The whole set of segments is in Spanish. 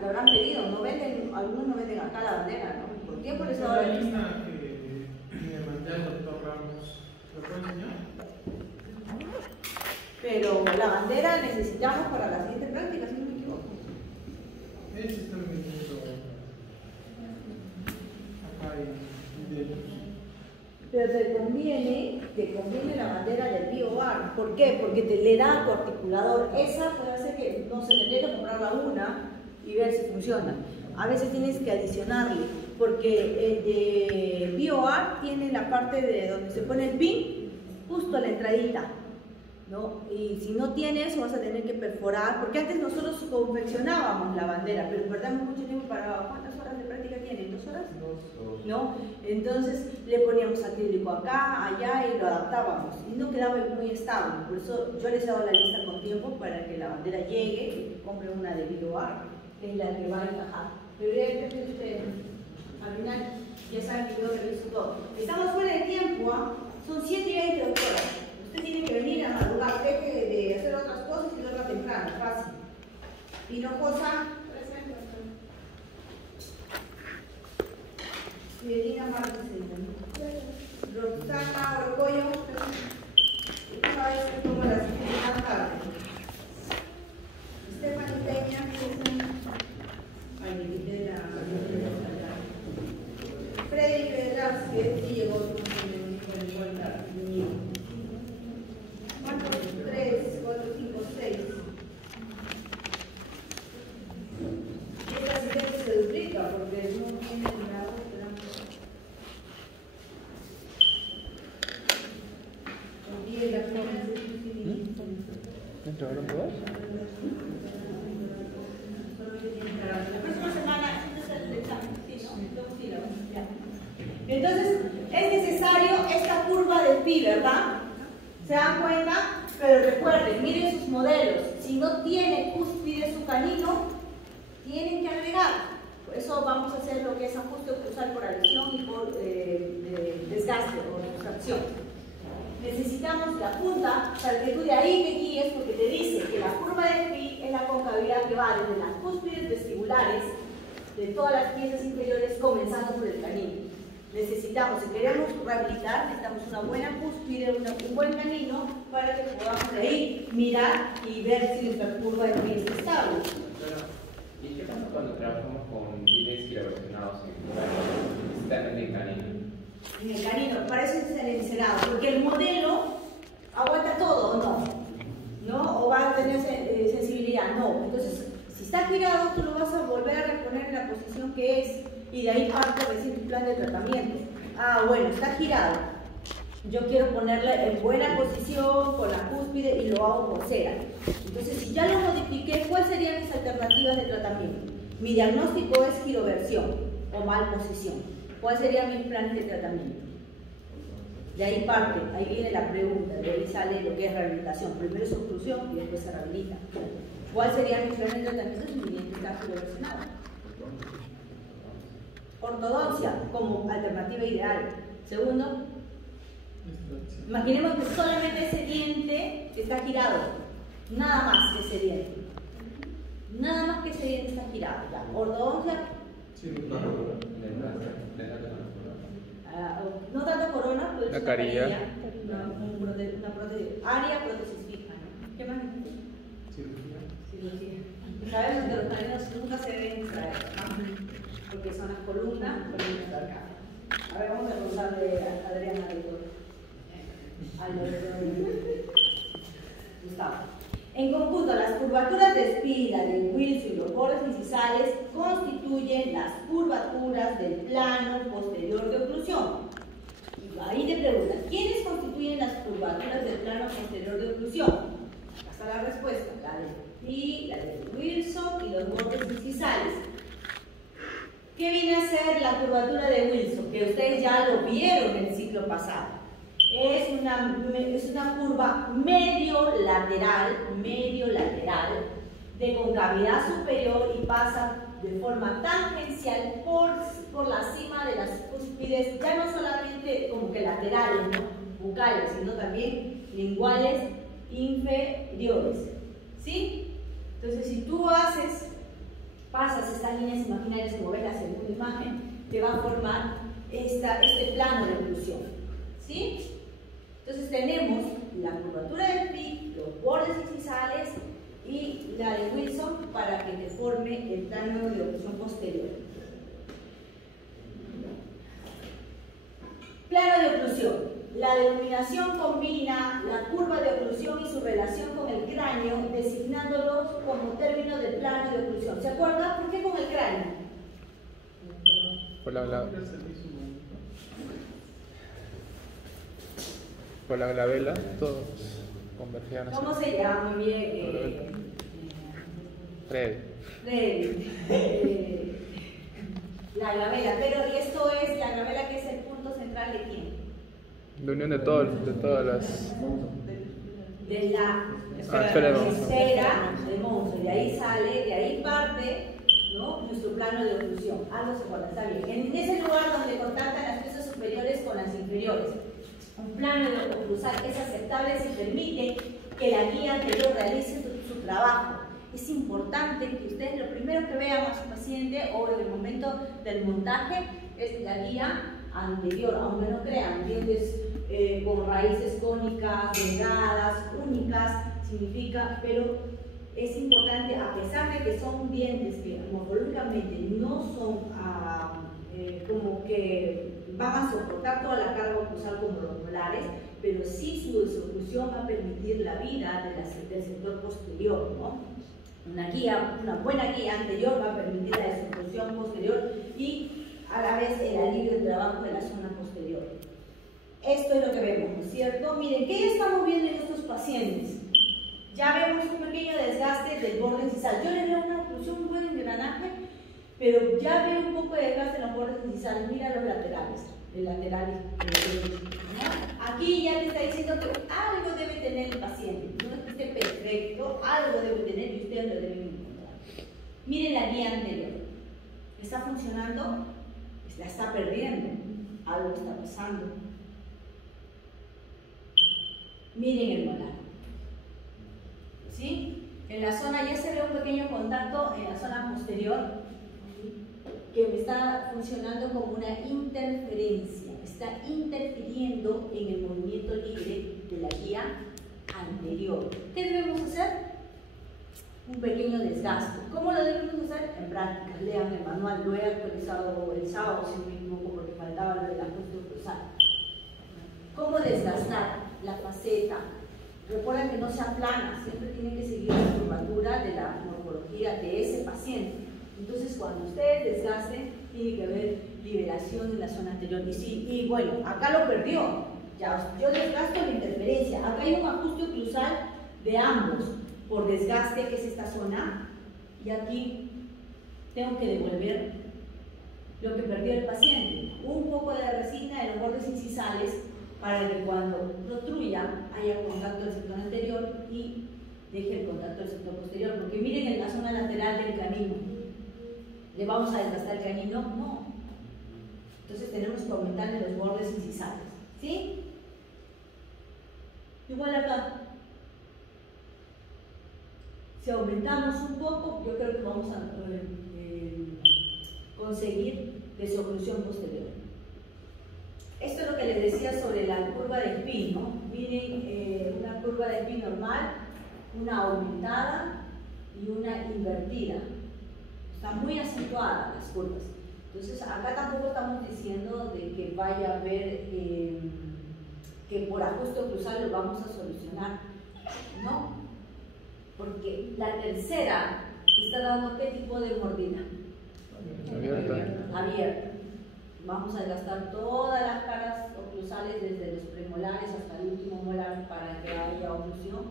Lo habrán pedido, no venden, algunos no venden acá la bandera, ¿no? Por tiempo les he dado la lista. Que me mandé al doctor Ramos, ¿lo puedo enseñar? Pero la bandera necesitamos para la siguiente práctica, si no me equivoco. Este está vendiendo acá en Pero te conviene la bandera del BioArt. ¿Por qué? Porque le da tu articulador. Esa puede hacer que no se tendría que comprarla una y ver si funciona. A veces tienes que adicionarle, porque el de BioArt tiene la parte de donde se pone el pin, justo a la entradita, ¿no? Y si no tienes, vas a tener que perforar, porque antes nosotros confeccionábamos la bandera, pero perdemos mucho tiempo para... ¿Cuántas horas de práctica tienen? ¿2 horas? 2 ¿No? Entonces le poníamos acrílico acá, allá y lo adaptábamos y no quedaba muy estable. Por eso yo les he dado la lista con tiempo para que la bandera llegue y compren una de BioArt, que es la que va a encajar. Pero ya ustedes, al final ya saben que yo reviso todo. Estamos fuera de tiempo, ¿ah? Son 7:20, doctora. Usted tiene que venir a madrugar, deje de hacer otras cosas y duerma temprano, fácil. Hinojosa. Fidelina Martínez, Roxana Orgollo, esta vez que toma las 7 de la tarde. Stephanie Peña, ay, me quité la... Freddy Velázquez, sí llegó su ¿cuántos? 3, 4, 5, 6. Y esta siguiente se duplica porque no tiene la otra. Y la primera se ¿Entraron todos? la próxima semana es el examen, ¿sí, no? 2 sílabas, ya. Entonces, es necesario esta curva de pi, ¿verdad? ¿Se dan cuenta? Pero recuerden, miren sus modelos. Si no tiene cúspide su canino, tienen que agregar. Por eso vamos a hacer lo que es ajuste oclusal por adhesión y por desgaste o extracción. Necesitamos la punta para que tú de ahí te guíes, porque te dice que la curva de pi es la concavidad que va desde las cúspides vestibulares de todas las piezas inferiores, comenzando por el canino. Necesitamos, si queremos rehabilitar, necesitamos una buena cúspide, un buen canino, para que podamos de ahí mirar y ver si nuestra curva de pi está estable. ¿Y qué pasa cuando trabajamos con billetes quiroversionados en el canino? En el canino, para eso es el encerado, porque el modelo aguanta todo, ¿o no? ¿No? ¿O va a tener sensibilidad? No. Entonces, si está girado, tú lo vas a volver a reponer en la posición que es, y de ahí parte recién tu plan de tratamiento. Ah, bueno, está girado. Yo quiero ponerle en buena posición, con la cúspide, y lo hago con cera. Entonces, si ya lo modifiqué, ¿cuáles serían mis alternativas de tratamiento? Mi diagnóstico es giroversión o malposición. ¿Cuáles serían mis planes de tratamiento? De ahí parte, ahí viene la pregunta, de ahí sale lo que es rehabilitación. Primero es oclusión y después se rehabilita. ¿Cuál sería mi plan de tratamiento si mi diente está giroversionado? Ortodoncia como alternativa ideal. Segundo, imaginemos que solamente ese diente está girado. Nada más que ese diente. Nada más que ese diente está girado. Ya. Ortodoncia. Sí, no tanto corona, pero la carilla. Una prótesis. Área, prótesis fija. ¿Qué más? Cirugía. Sabemos que los caninos nunca se deben extraer, ¿no? Porque son las columnas de acá. A ver, vamos a preguntarle a Adriana Gustavo. En conjunto, las curvaturas de espira del Wilson y los bordes incisales constituyen las curvaturas del plano posterior de oclusión. Y ahí te preguntan, ¿quiénes constituyen las curvaturas del plano posterior de oclusión? Acá está la respuesta, la de Pi, la de Wilson y los bordes incisales. ¿Qué viene a ser la curvatura de Wilson? Que ustedes ya lo vieron en el ciclo pasado. Es una curva medio lateral de concavidad superior y pasa de forma tangencial por la cima de las cúspides, ya no solamente como que laterales, ¿no? Bucales, sino también linguales inferiores. ¿Sí? Entonces, si tú haces pasas estas líneas imaginarias, como ves la segunda imagen, te va a formar este plano de oclusión. ¿Sí? Entonces tenemos la curvatura del pi, los bordes incisales y la de Wilson para que te forme el plano de oclusión posterior. Plano de oclusión. La denominación combina la curva de oclusión y su relación con el cráneo, designándolos como término del plano de oclusión. ¿Se acuerdan? ¿Por qué con el cráneo? Por la glabela, todos convergían así. ¿Cómo se llama? Muy bien. La glabela. Pero esto es la glabela, que es el punto central de quién? La unión de todas las... De la esfera de Monson. De ahí sale, de ahí parte, ¿no?, nuestro plano de oclusión. Algo se acuerda, está bien. En ese lugar donde contactan las piezas superiores con las inferiores, un plano de oclusal es aceptable si permite que la guía anterior realice su trabajo. Es importante que ustedes lo primero que vean a su paciente o en el momento del montaje es la guía anterior, aunque no crean, dientes con raíces cónicas, delgadas, únicas, significa, pero es importante, a pesar de que son dientes que morfológicamente no son como que van a soportar toda la carga oclusal como los molares, pero sí su desoclusión va a permitir la vida del sector posterior, ¿no? Una buena guía anterior va a permitir la desoclusión posterior y a la vez el alivio del trabajo de la zona posterior. Esto es lo que vemos, ¿no es cierto? Miren, ¿qué ya estamos viendo en estos pacientes? Ya vemos un pequeño desgaste del borde incisal. Yo le veo una oclusión, un buen engranaje, pero ya veo un poco de desgaste en los bordes incisales. Mira los laterales, el lateral derecho, ¿no? Aquí ya te está diciendo que algo debe tener el paciente. No es que esté perfecto, algo debe tener y ustedes lo deben encontrar. Miren la guía anterior. ¿Está funcionando? La está perdiendo. Algo está pasando. Miren el molar. ¿Sí? En la zona ya se ve un pequeño contacto en la zona posterior que me está funcionando como una interferencia. Está interfiriendo en el movimiento libre de la guía anterior. ¿Qué debemos hacer? Un pequeño desgaste. ¿Cómo lo debemos hacer? En práctica. Lean el manual. Lo he actualizado el sábado, si no me equivoco, porque faltaba lo del ajuste oclusal. ¿Cómo desgastar la faceta? Recuerden que no sea plana, siempre tiene que seguir la curvatura de la morfología de ese paciente. Entonces, cuando ustedes desgasten, tiene que haber liberación en la zona anterior. Y bueno, acá lo perdió. Ya, yo desgasto la interferencia. Acá hay un ajuste oclusal de ambos por desgaste, que es esta zona. Y aquí tengo que devolver lo que perdió el paciente. Un poco de resina en los bordes incisales, para que cuando protruya haya contacto del sector anterior y deje el contacto del sector posterior. Porque miren en la zona lateral del canino, ¿le vamos a desgastar el canino? No. Entonces tenemos que aumentar en los bordes incisales. ¿Sí? Igual acá. Si aumentamos un poco, yo creo que vamos a conseguir desoclusión posterior. Esto es lo que les decía sobre la curva de Pi, ¿no? Miren, una curva de Pi normal, una aumentada y una invertida. Están muy acentuadas las curvas. Entonces, acá tampoco estamos diciendo de que vaya a haber, que por ajuste oclusal lo vamos a solucionar, ¿no? Porque la tercera está dando ¿qué tipo de mordida? Abierta. Vamos a desgastar todas las caras oclusales desde los premolares hasta el último molar para que haya oclusión.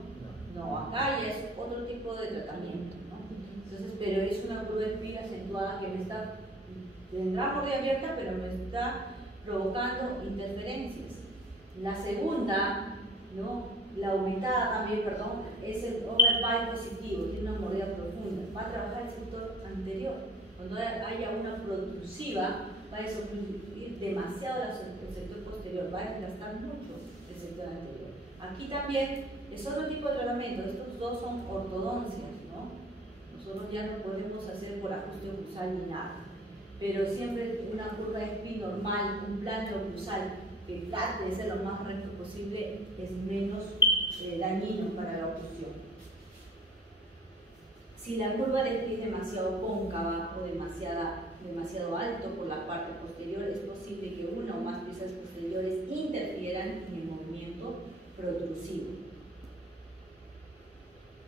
No, acá ya es otro tipo de tratamiento, ¿no? Entonces, pero es una curva de Pi acentuada que me está, tendrá mordida abierta, pero me está provocando interferencias. La segunda, ¿no?, la aumentada también, perdón, es el overbite positivo, tiene una mordida profunda. Va a trabajar el sector anterior. Cuando haya una protrusiva, va a desocluir demasiado el sector posterior, va a desgastar mucho el sector anterior. Aquí también es otro tipo de tratamiento, estos dos son ortodoncias, ¿no? Los Nosotros ya no podemos hacer por ajuste oclusal ni nada, pero siempre una curva de SPI normal, un plano oclusal que trate de ser lo más recto posible es menos dañino para la oclusión. Si la curva de SPI es demasiado cóncava o demasiado alto por la parte posterior, es posible que una o más piezas posteriores interfieran en el movimiento protrusivo.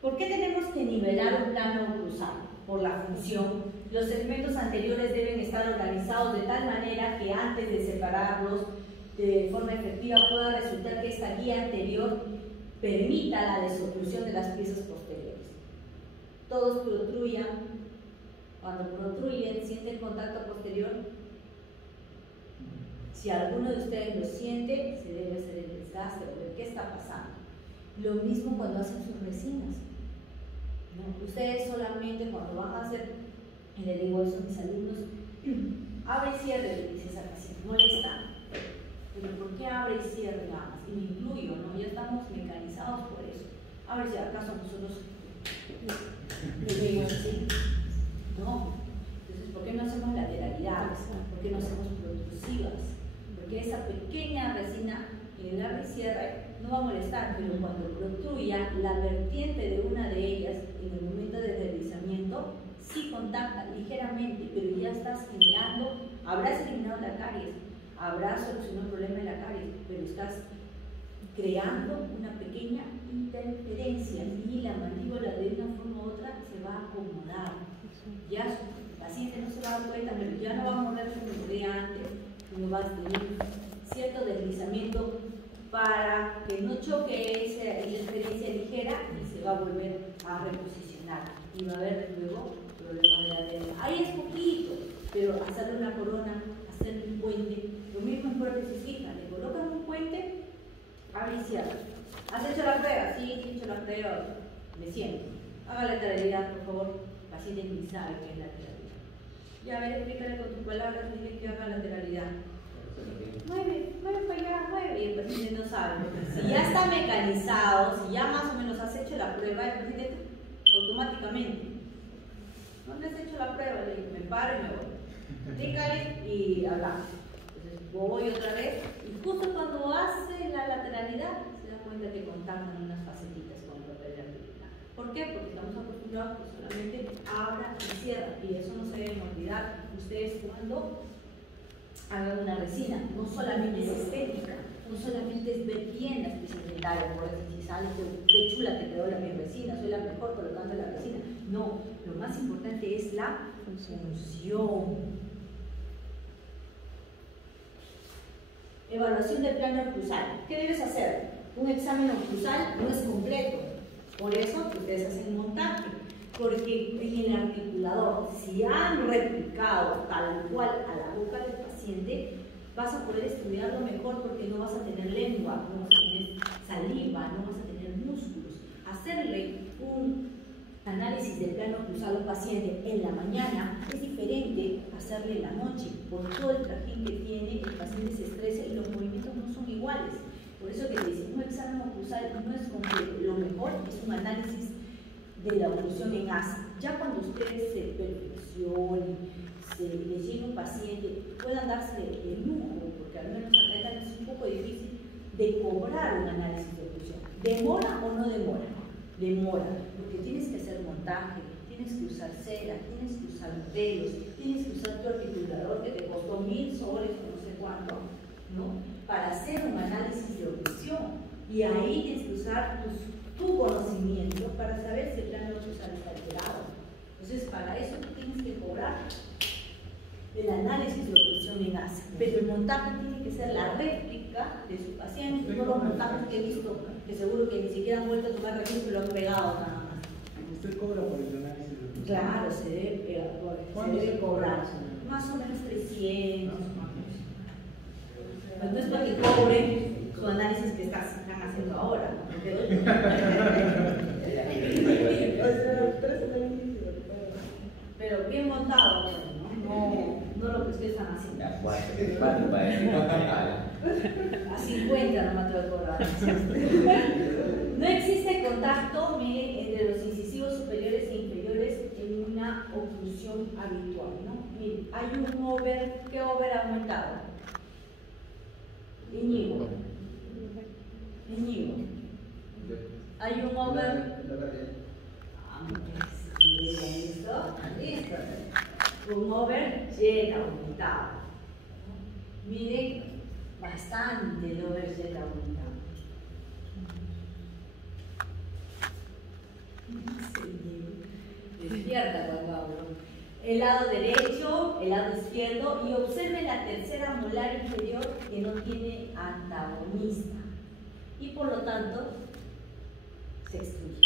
¿Por qué tenemos que nivelar un plano oclusal? Por la función. Los segmentos anteriores deben estar organizados de tal manera que antes de separarlos de forma efectiva pueda resultar que esta guía anterior permita la desoclusión de las piezas posteriores. Todos protruyan. Cuando protruyen, sienten contacto posterior. Si alguno de ustedes lo siente, se debe hacer el desgaste o ver qué está pasando. Lo mismo cuando hacen sus resinas. ¿No? Ustedes solamente cuando van a hacer, y le digo eso a mis alumnos, abre y cierre, dice esa casi molesta. Pero ¿por qué abre y cierre nada más? Y me incluyo, ¿no? Ya estamos mecanizados por eso. Abre y cierre, ¿acaso nosotros le digo así? No. Entonces, ¿por qué no hacemos lateralidades? ¿Por qué no hacemos protrusivas? Porque esa pequeña resina en el abre y cierre no va a molestar, pero cuando protruya la vertiente de una de ellas en el momento de deslizamiento, sí contacta ligeramente, pero ya estás generando, habrás eliminado la caries, habrás solucionado el problema de la caries, pero estás creando una pequeña interferencia y la mandíbula de una forma u otra se va a acomodar. Ya el paciente no se va a dar cuenta, pero ya no va a morder como mordía antes, no va a tener cierto deslizamiento para que no choque esa interferencia ligera y se va a volver a reposicionar y va a haber luego problemas de la adherencia. Ahí es poquito, pero hacerle una corona, hacerle un puente, lo mismo en prótesis fija, le colocan un puente, abre y cierra. ¿Has hecho la prueba? Sí, he hecho la prueba, me siento. Haga lateralidad, por favor, el paciente ni sabe qué es lateralidad. Ya, a ver, explícale con tus palabras, dile que haga lateralidad. Mueve para allá, mueve, y el paciente no sabe. Si ya está mecanizado, si ya más o menos has hecho la prueba, el paciente automáticamente. ¿No le has hecho la prueba? Le digo, me paro y me voy. Explícale y hablamos. Entonces voy otra vez, y justo cuando hace la lateralidad, se da cuenta que contactan unas facetitas con el papel de articular. ¿Por qué? Porque estamos acostumbrados que solamente abra y cierra, y eso no se deben olvidar ustedes cuando hagan una resina. No solamente es estética, no solamente es ver bien las piezas dentales, por eso si sale, qué chula te quedó mi resina, soy la mejor colocando la resina. No, lo más importante es la función. Evaluación del plano oclusal. ¿Qué debes hacer? Un examen oclusal no es completo, por eso ustedes hacen un montaje. Porque en el articulador, si han replicado tal cual a la boca del paciente, vas a poder estudiarlo mejor porque no vas a tener lengua, no vas a tener saliva, no vas a tener músculos. Hacerle un análisis del plano oclusal al paciente en la mañana es diferente a hacerle en la noche. Por todo el trajín que tiene, el paciente se estresa y los movimientos no son iguales. Por eso que te dicen, un examen oclusal no es completo. Lo mejor es un análisis de la oclusión en asa. Ya cuando ustedes se perfeccionen, se les llegue un paciente, puedan darse el lujo, porque al menos acá es un poco difícil, de cobrar un análisis de oclusión. ¿Demora o no demora? Demora, porque tienes que hacer montaje, tienes que usar cera, tienes que usar modelos, tienes que usar tu articulador que te costó 1000 soles o no sé cuánto, ¿no? Para hacer un análisis de oclusión. Y ahí tienes que usar tu conocimiento para saber si el plano oclusal está alterado. Entonces, para eso tú tienes que cobrar el análisis de oclusión en asa. Pero el montaje tiene que ser la réplica de su paciente. Todos los montajes que he visto, que seguro que ni siquiera han vuelto a tomar registro, lo han pegado nada más. ¿Usted cobra por el análisis de oclusión? Claro, se debe cobrar. Más o menos 300. Pues no es para que cobre su análisis que están haciendo ahora, ¿no? Pero bien montado, no lo que ustedes están haciendo. A 50 no me atrevo a cobrar. No existe contacto entre los incisivos superiores e inferiores en oclusión habitual, ¿no? Miren, hay un over, ¿qué over ha aumentado? Íñigo. Hay un over. Listo. Un over llega aumentado. Miren, bastante el over llega aumentado. Despierta cuando hablo. El lado derecho, el lado izquierdo, y observen la tercera molar inferior que no tiene antagonista y por lo tanto se extruye,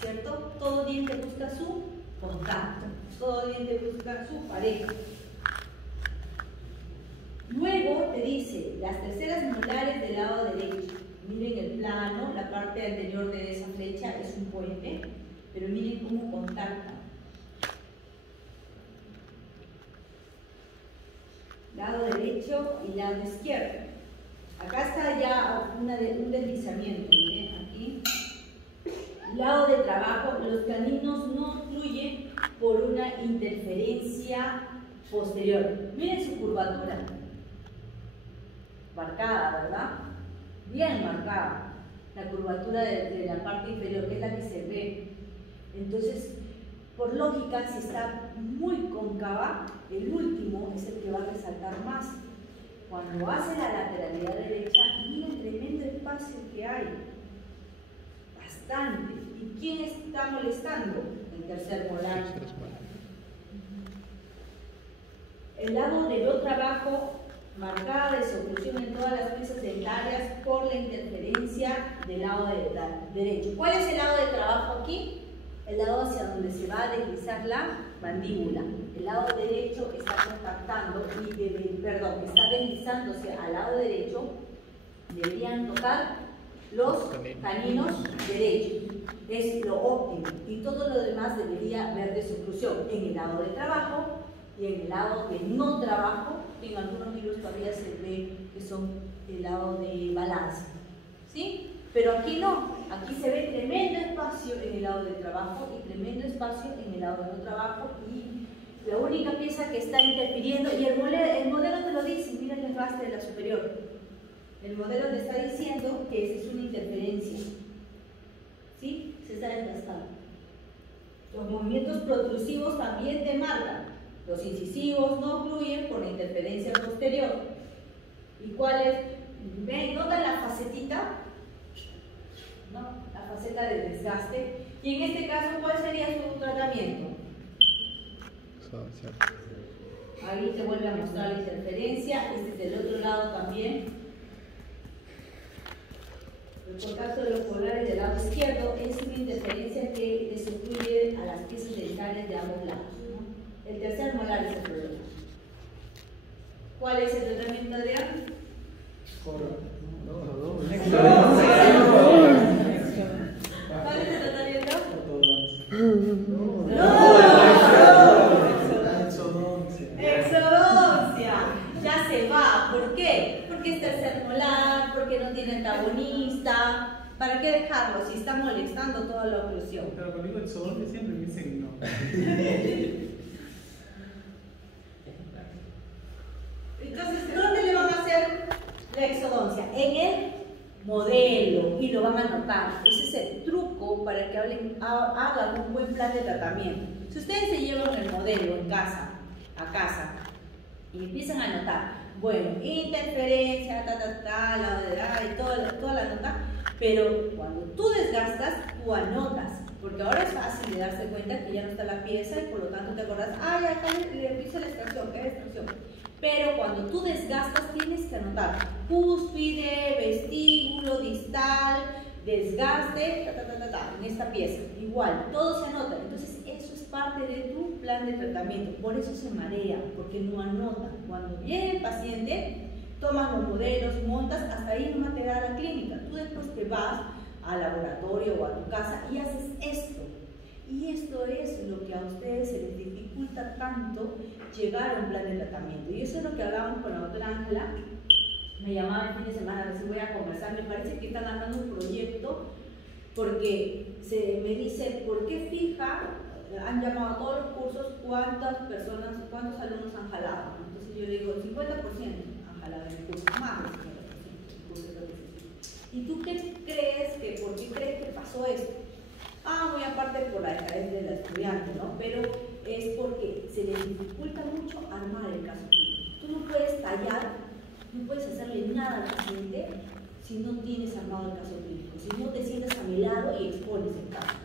¿cierto? Todo diente busca su contacto, todo diente busca su pareja. Luego te dice las terceras molares del lado derecho. Miren el plano, la parte anterior de esa flecha es un puente, pero miren cómo contactan. Lado derecho y lado izquierdo. Acá está ya un deslizamiento, miren, aquí. Lado de trabajo, los caninos no fluyen por una interferencia posterior. Miren su curvatura. Marcada, ¿verdad? Bien marcada. La curvatura de la parte inferior, que es la que se ve. Entonces, por lógica, si está muy cóncava, el último es el que va a resaltar más. Cuando hace la lateralidad derecha, miren el tremendo espacio que hay. Bastante. ¿Y quién está molestando? El tercer molar. El lado de lo trabajo, marcada desoclusión en todas las piezas dentarias por la interferencia del lado derecho. ¿Cuál es el lado de trabajo aquí? El lado hacia donde se va a deslizar la mandíbula. El lado derecho está contactando está deslizándose al lado derecho. Deberían tocar los caninos derechos. Es lo óptimo. Y todo lo demás debería haber desoclusión en el lado de trabajo y en el lado de no trabajo. En algunos libros todavía se ve que son el lado de balance. ¿Sí? Pero aquí no, aquí se ve tremendo espacio en el lado de trabajo y tremendo espacio en el lado de no trabajo, y la única pieza que está interfiriendo, y el modelo te lo dice, mira el desgaste de la superior. El modelo te está diciendo que esa es una interferencia. ¿Sí? Se está desgastando. Los movimientos protrusivos también te marcan. Los incisivos no fluyen por la interferencia posterior. ¿Y cuál es? ¿Ven? ¿Notan la facetita? ¿No? La faceta de desgaste. Y en este caso, ¿cuál sería su tratamiento? Ahí te vuelve a mostrar la interferencia. Este es del otro lado también. El contacto de los polares del lado izquierdo es una interferencia que destruye a las piezas dentarias de ambos lados, ¿no? El tercer molar es el problema. ¿Cuál es el tratamiento, Adrián? ¿Cuál es el tratamiento? Exodoncia. Ya se va. ¿Por qué? Porque es tercer molar, porque no tiene antagonista. ¿Para qué dejarlo si está molestando toda la oclusión? Pero cuando digo exodoncia siempre me dicen no. Entonces, ¿dónde le van a hacer la exodoncia? En el modelo, y lo van a anotar. Ese es el truco para que hagan un buen plan de tratamiento. Si ustedes se llevan el modelo a casa, y empiezan a anotar, bueno, interferencia, y toda la nota, pero cuando tú desgastas, tú anotas, porque ahora es fácil de darse cuenta que ya no está la pieza y por lo tanto te acuerdas, ya acá le puse la extracción, ¿qué es extracción? Pero cuando tú desgastas tienes que anotar cúspide, vestíbulo, distal, desgaste, en esta pieza. Igual, todo se anota. Entonces eso es parte de tu plan de tratamiento. Por eso se marea, porque no anotan. Cuando viene el paciente, tomas los modelos, montas, hasta ahí no te da la clínica. Tú después te vas al laboratorio o a tu casa y haces esto. Y esto es lo que a ustedes se les dificulta tanto llegar a un plan de tratamiento. Y eso es lo que hablábamos con la doctora Ángela. Me llamaba el fin de semana, a ver si voy a conversar. Me parece que están haciendo un proyecto porque me dice, ¿por qué fija han llamado a todos los cursos, cuántos alumnos han jalado. Entonces yo le digo, el 50% han jalado en el curso, más del 50% del curso de protestas. ¿Y tú qué crees por qué crees que pasó esto? Muy aparte por la decadencia de la estudiante, ¿no? Pero es porque se les dificulta mucho armar el caso clínico. Tú no puedes tallar, no puedes hacerle nada al paciente si no tienes armado el caso clínico, si no te sientas a mi lado y expones el caso.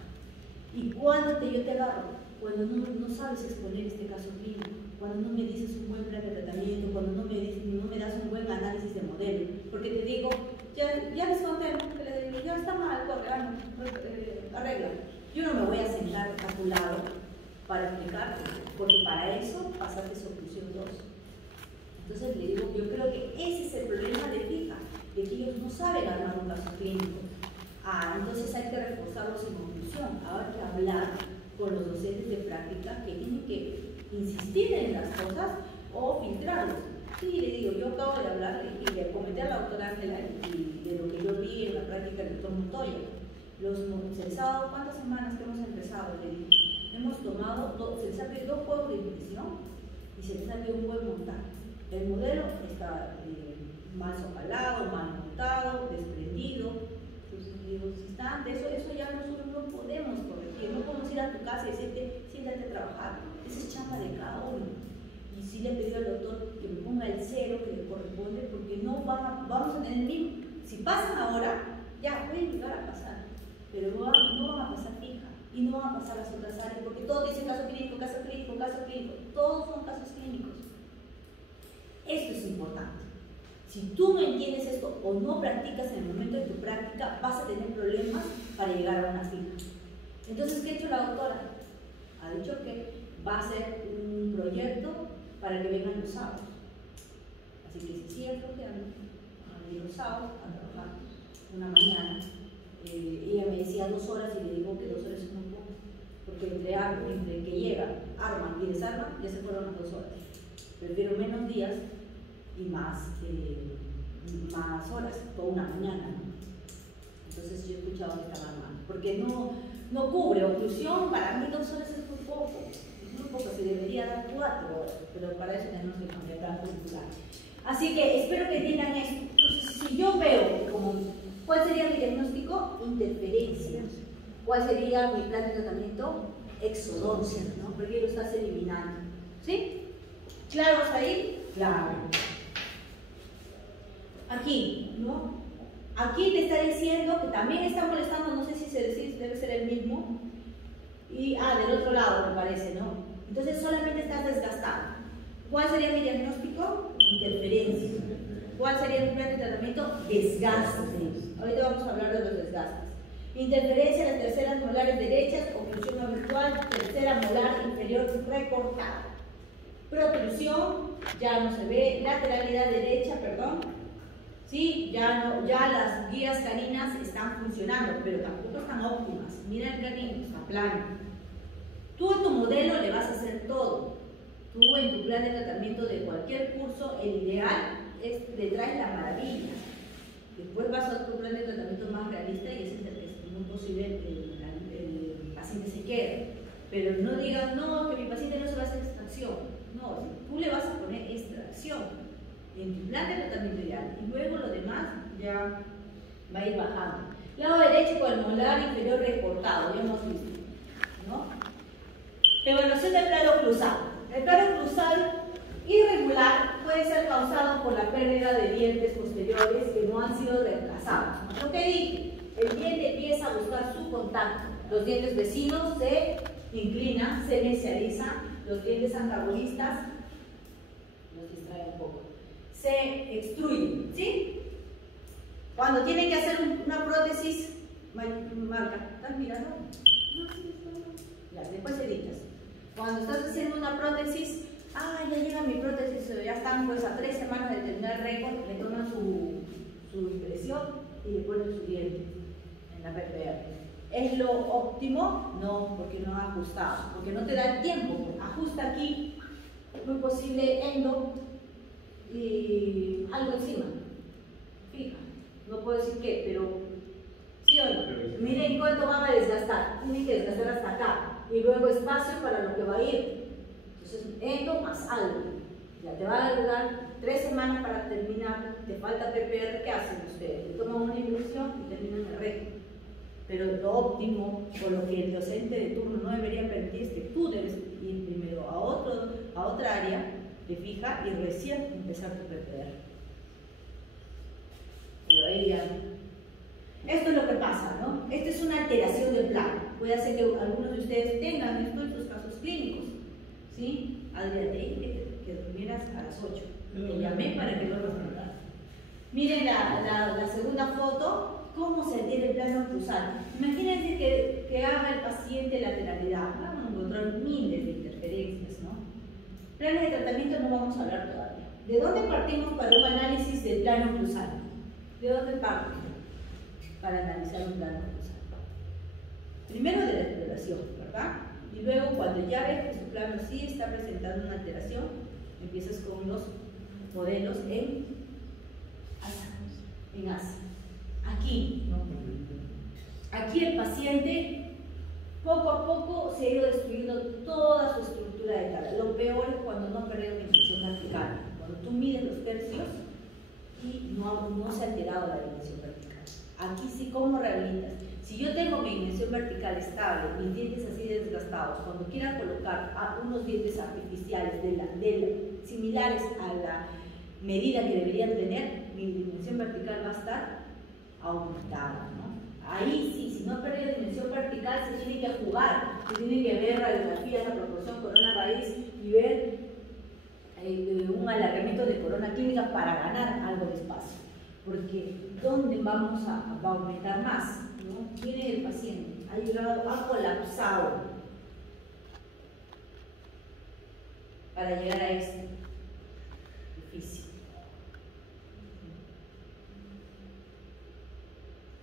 ¿Y cuándo yo te agarro? Cuando no sabes exponer este caso clínico, cuando no me dices un buen plan de tratamiento, cuando no me das un buen análisis de modelo, porque te digo, ya les conté, ya está mal, arregla. Yo no me voy a sentar a tu lado para explicarte, porque para eso pasaste solución 2. Entonces le digo, yo creo que ese es el problema de FIJA, de que ellos no saben armar un caso clínico. Entonces hay que reforzarlos en conclusión. Ahora hay que hablar con los docentes de práctica que tienen que insistir en las cosas o filtrarlos. Sí, le digo, yo acabo de hablar y le comenté a la doctora Ángela y de lo que yo vi en la práctica del doctor Montoya. Se les ha dado cuántas semanas que hemos empezado, le digo. Hemos tomado, se les ha pedido 2 juegos de impresión y se les ha pedido un buen montaje. El modelo está mal sopalado, mal montado, desprendido. Entonces digo, si están de eso ya nosotros no podemos corregir, no podemos ir a tu casa y decirte, siéntate a trabajar. Esa es chamba de cada uno. Y sí le he pedido al doctor que me ponga el 0 que le corresponde, porque no vamos a tener el mismo. Si pasan ahora, ya pueden llegar a pasar, pero no van a pasar fija y no van a pasar las otras áreas, porque todos dicen caso clínico, caso clínico, caso clínico. Todos son casos clínicos. Esto es importante. Si tú no entiendes esto o no practicas en el momento de tu práctica, vas a tener problemas para llegar a una fija. Entonces, ¿qué ha hecho la doctora? Ha dicho que va a hacer un proyecto para que vengan los sábados. Así que si siguen flojeando, van a ir los sábados a trabajar una mañana. Ella me decía 2 horas y le digo que 2 horas es un poco, porque entre que llegan, arman y desarman, ya se fueron las 2 horas. Prefiero menos días y más horas, toda una mañana, ¿no? Entonces yo he escuchado que está mal, porque no cubre oclusión. Para mí 2 horas es muy poco, se debería dar 4 horas, pero para eso tenemos que cambiar plan curricular. Así que espero que entiendan esto. Entonces, si yo veo ¿cuál sería mi diagnóstico? Interferencias. ¿Cuál sería mi plan de tratamiento? Exodoncia, ¿no? Porque lo estás eliminando. ¿Sí? ¿Claros ahí? Claro. Aquí, ¿no? Aquí te está diciendo que también está molestando, no sé si debe ser el mismo. Y, del otro lado me parece, ¿no? Entonces solamente estás desgastado. ¿Cuál sería mi diagnóstico? Interferencia. ¿Cuál sería mi plan de tratamiento? Desgaste. Ahorita vamos a hablar de los desgastes. Interferencia en las terceras molares derechas, oclusión habitual, tercera molar inferior recortada. Protrusión, ya no se ve, lateralidad derecha, perdón. Sí, ya las guías caninas están funcionando, pero tampoco están óptimas. Mira el canino, está plano. Tú en tu modelo le vas a hacer todo. Tú en tu plan de tratamiento de cualquier curso, el ideal le traes la maravilla. Después vas a otro plan de tratamiento más realista y es el que es muy posible el paciente se quede. Pero no digas, no, que mi paciente no se va a hacer extracción. No, tú le vas a poner extracción en tu plan de tratamiento ideal y luego lo demás ya va a ir bajando. Lado derecho con el molar inferior recortado, ya hemos visto, ¿no? Evaluación del plano oclusal. El plano oclusal irregular puede ser causado por la pérdida de dientes posteriores que no han sido reemplazados. Lo que dije, el diente empieza a buscar su contacto. Los dientes vecinos se inclinan, se mesializan, los dientes antagonistas los distraen un poco. Se extruyen, ¿sí? Cuando tienen que hacer una prótesis, marca, ¿estás mirando? No, sí, ya, después editas. Cuando estás haciendo una prótesis, ya llega mi prótesis, ya están pues a 3 semanas de terminar el récord, le toman su impresión y le ponen su diente en la PPR. ¿Es lo óptimo? No, porque no ha ajustado, porque no te da el tiempo. Ajusta aquí, muy posible endo y algo encima. Fija, no puedo decir qué, pero sí o no. Miren cuánto van a desgastar. Tienen que desgastar hasta acá. y luego espacio para lo que va a ir. Entonces, endo más algo. Ya te va a durar 3 semanas para terminar, te falta PPR, ¿qué hacen ustedes? Te toman una inversión y terminan el reto. Pero lo óptimo, o lo que el docente de turno no debería permitir, es que tú debes ir primero a otra área, te fija, y recién empezar tu PPR. Pero ahí ya. Esto es lo que pasa, ¿no? Esta es una alteración del plan. Puede hacer que algunos de ustedes tengan esto en sus casos clínicos. ¿Sí? Adrián, te dije que durmieras a las 8. Te llamé para que lo respondas. Miren la segunda foto. ¿Cómo se adhiere el plano cruzal? Imagínense que haga el paciente lateralidad. Vamos a encontrar miles de interferencias, ¿no? Planes de tratamiento no vamos a hablar todavía. ¿De dónde partimos para un análisis del plano cruzal? ¿De dónde parten para analizar un plano cruzal? Primero de la exploración, ¿verdad? Y luego, cuando ya ves que su plano sí está presentando una alteración, empiezas con los modelos en ASA. Aquí, ¿no? Aquí el paciente poco a poco se ha ido destruyendo toda su estructura de cara. Lo peor es cuando no ha perdido la dimensión vertical. Cuando tú mides los tercios y no se ha alterado la dimensión vertical. Aquí sí, ¿cómo rehabilitas? Si yo tengo mi dimensión vertical estable, mis dientes así desgastados, cuando quiera colocar unos dientes artificiales similares a la medida que deberían tener, mi dimensión vertical va a estar aumentada, ¿no? Ahí sí, si no pierde dimensión vertical, se tiene que jugar, se tiene que ver radiografías, la proporción corona-raíz y ver un alargamiento de corona clínica para ganar algo de espacio. Porque ¿dónde vamos a aumentar más? ¿No? Viene el paciente, ha llegado, ha colapsado para llegar a este edificio.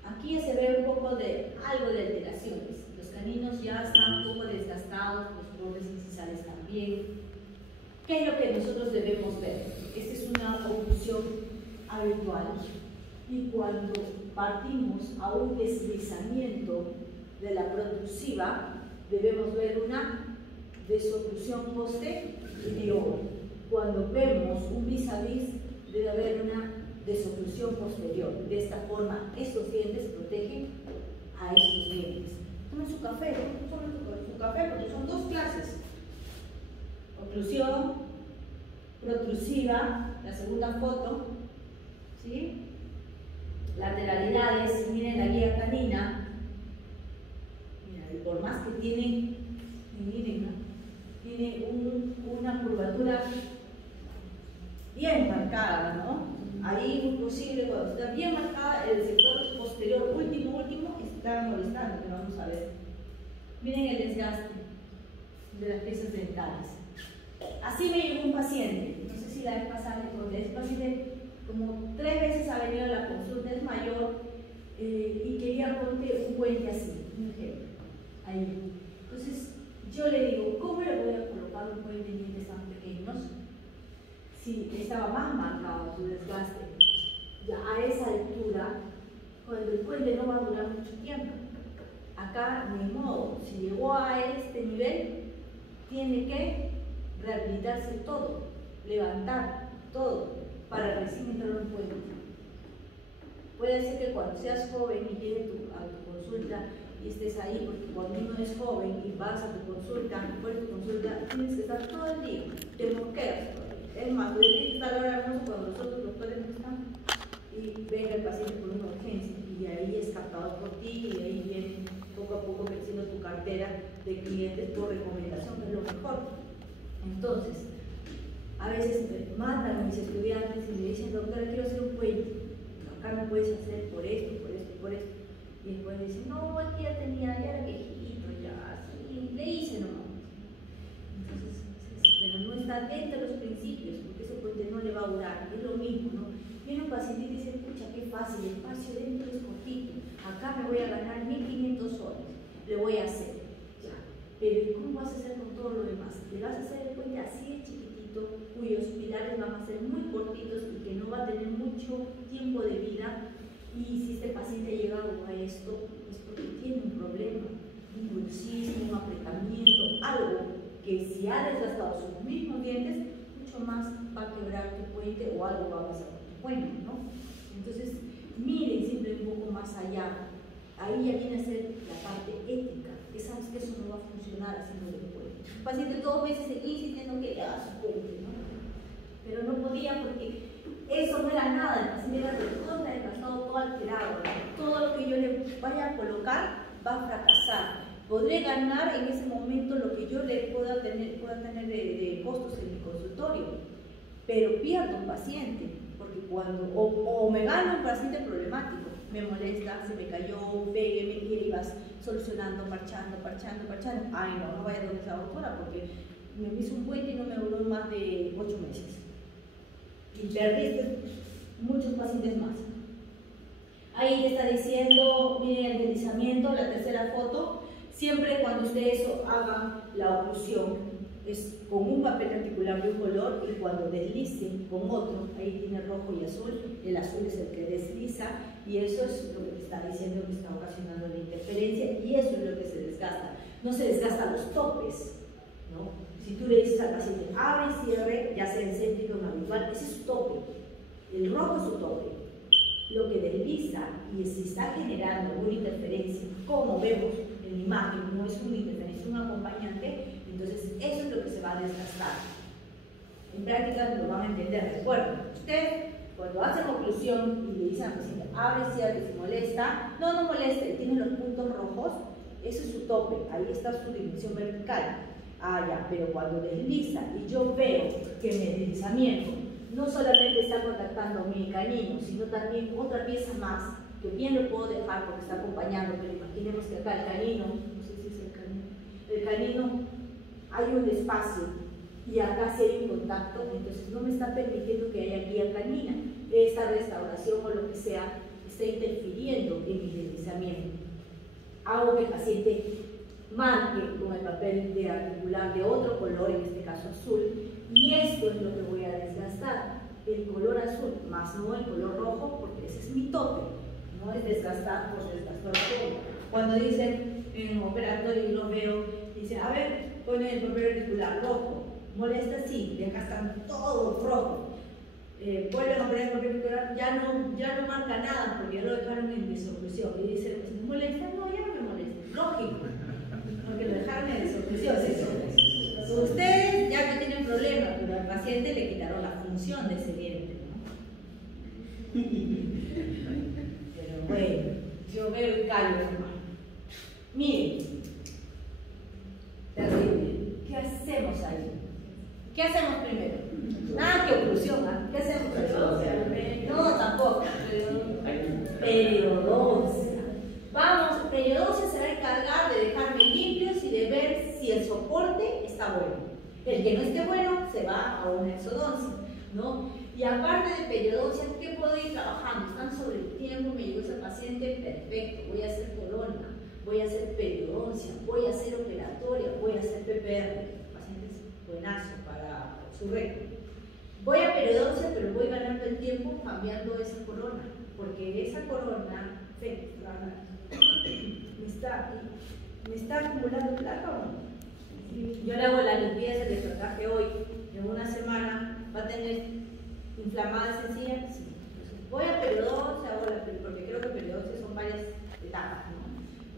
Aquí ya se ve un poco de algo de alteraciones. Los caninos ya están un poco desgastados, los bordes incisales también. ¿Qué es lo que nosotros debemos ver? Esta es una oclusión habitual. Y cuando partimos a un deslizamiento de la protrusiva, debemos ver una desoclusión posterior. Cuando vemos un vis a vis, debe haber una desoclusión posterior. De esta forma, estos dientes protegen a estos dientes. Tomen su café, tomen su café porque son 2 clases. Oclusión protrusiva, la segunda foto, ¿sí? Lateralidades, miren la guía canina. Mira, por más que tiene, miren, ¿no? Tiene una curvatura bien marcada, ¿no? Ahí muy posible, cuando está bien marcada, el sector posterior último está molestando, que vamos a ver. Miren el desgaste de las piezas dentales. Así me llegó un paciente, no sé si la vez pasada le conté, ese paciente como 3 veces ha venido a la consulta, es mayor y quería poner un puente así, un ejemplo, ahí. Entonces yo le digo, ¿cómo le voy a colocar un puente en dientes tan pequeños? Si estaba más marcado su desgaste, ya a esa altura, cuando el puente no va a durar mucho tiempo. Acá, ni modo, si llegó a este nivel, tiene que rehabilitarse todo, levantar todo, para recién entrar a un puente. Puede ser que cuando seas joven y llegues a tu consulta y estés ahí, porque cuando uno es joven y vas a tu consulta, después de tu consulta, tienes que estar todo el día, te moqueas. Es más, tienes que estar ahora almuerzo cuando nosotros los padres no están y venga el paciente por una urgencia y ahí es captado por ti y ahí viene poco a poco creciendo tu cartera de clientes por recomendación, que es lo mejor. Entonces, a veces me mandan a mis estudiantes y me dicen, doctora, quiero hacer un puente, acá no puedes hacer por esto, por esto, por esto. Y después dicen, no, aquí ya era viejito, ya, así, le hice nomás. Entonces, pero no está dentro de los principios, porque ese puente no le va a durar, es lo mismo, ¿no? Viene un paciente y dice, pucha, qué fácil, el espacio dentro es cortito, acá me voy a ganar 1500 soles, le voy a hacer, ya. Pero ¿cómo vas a hacer con todo lo demás? Le vas a hacer el puente así de chiquitito, cuyos pilares van a ser muy cortitos y que no va a tener mucho tiempo de vida. Y si este paciente ha llegado a esto, es porque tiene un problema. bruxismo, un apretamiento, algo que si ha desgastado sus mismos dientes, mucho más va a quebrar tu puente o algo va a pasar con tu puente, ¿no? Entonces, miren siempre un poco más allá. Ahí ya viene a ser la parte ética, que sabes que eso no va a funcionar haciendo el puente. El paciente 2 veces seguía insistiendo que haga su puente, ¿no? Pero no podía porque eso no era nada, el paciente era recontra desgastado, todo alterado. Todo lo que yo le vaya a colocar va a fracasar. Podré ganar en ese momento lo que yo le pueda tener de costos en mi consultorio, pero pierdo un paciente, porque cuando, o me gano un paciente problemático, me molesta, se me cayó, pegue, me quiere y vas solucionando, parchando. Ay, no vayas donde esa doctora porque me hizo un puente y no me duró más de 8 meses. Y perdiste muchos pacientes más. Ahí te está diciendo, miren el deslizamiento, la tercera foto. Siempre cuando ustedes hagan la oclusión es con un papel articular de un color y cuando deslicen con otro, ahí tiene rojo y azul, el azul es el que desliza y eso es lo que te está diciendo que está ocasionando la interferencia y eso es lo que se desgasta. No se desgasta los topes, ¿no? Si tú le dices al paciente abre y cierre, ya sea en céntrico o en habitual, ese es su tope, el rojo es su tope. Lo que desliza y si está generando una interferencia, como vemos en la imagen, no es una interferencia, es un acompañante, entonces eso es lo que se va a desgastar. En práctica lo van a entender. Recuerden, usted cuando hace oclusión y le dicen al paciente abre y cierre, si molesta, no molesta, y tiene los puntos rojos, ese es su tope, ahí está su dimensión vertical. Ah, ya, pero cuando desliza y yo veo que mi deslizamiento no solamente está contactando mi canino, sino también otra pieza más, que bien lo puedo dejar porque está acompañando, pero imaginemos que acá el canino, no sé si es el canino hay un espacio y acá sí hay un contacto, entonces no me está permitiendo que haya guía canina. Esta restauración o lo que sea está interfiriendo en mi deslizamiento. Hago que el paciente marque con el papel de articular de otro color, en este caso azul, y esto es lo que voy a desgastar, el color azul, más no el color rojo, porque ese es mi tope, no es desgastar por desgastar todo. Cuando dicen en un operatorio y lo veo, dicen, a ver, ponen el papel articular rojo, molesta, sí, desgastan todo rojo. Vuelven a poner el papel articular, ya no marca nada, porque ya lo dejaron en desoclusión, y dicen, ¿molesta? No, ya no me molesta, lógico, porque lo dejaron en desoclusión. Ustedes ya no tienen problema, pero al paciente le quitaron la función de ese diente, ¿no? Pero bueno, yo veo y callo, hermano. Miren, terrible. ¿Qué hacemos ahí? ¿Qué hacemos primero? Nada que oclusión, ¿ah? ¿Qué hacemos primero? No, tampoco. Periodoncia. Vamos, periodoncia se va a encargar de dejarme limpios y de ver si el soporte está bueno. El que no esté bueno se va a una exodoncia, ¿no? Y aparte de periodoncia, ¿qué puedo ir trabajando? Están sobre el tiempo, me llegó ese paciente, perfecto, voy a hacer corona, voy a hacer periodoncia, voy a hacer operatoria, voy a hacer PPR. El paciente es buenazo para su récord. Voy a periodoncia, pero voy ganando el tiempo cambiando esa corona, porque esa corona me está acumulando plata o no. Yo le hago la limpieza del trataje hoy, en una semana va a tener inflamadas encías. Sí. Voy a periodoncia, porque creo que periodoncia son varias etapas, ¿no?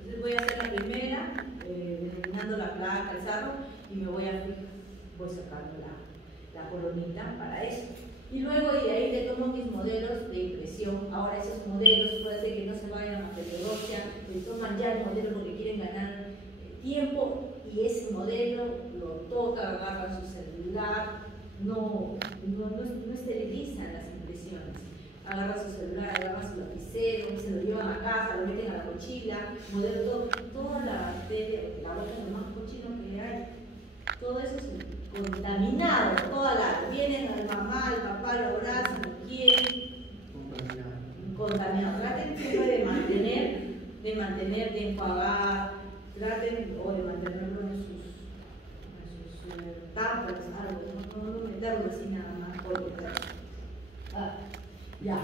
Entonces voy a hacer la primera, eliminando la placa, el sarro, y me voy sacando la coronita para eso. Y luego de ahí le tomo mis modelos de impresión. Ahora esos modelos puede ser que no se vayan a periodoncia, le toman ya el modelo porque quieren ganar tiempo y ese modelo lo toca, agarra su celular, no esterilizan las impresiones. Agarra su celular, agarra su lapicero, se lo llevan a casa, lo meten a la mochila, modelo toda la boca lo más cochino que hay. Todo eso es contaminado, vienen al mamá, al papá, lo abrazan, lo quieren. Contaminado. Traten siempre de mantener, de enjuagar, traten de mantenerlo en sus tapas, algo, no meterlo así nada más, porque ya.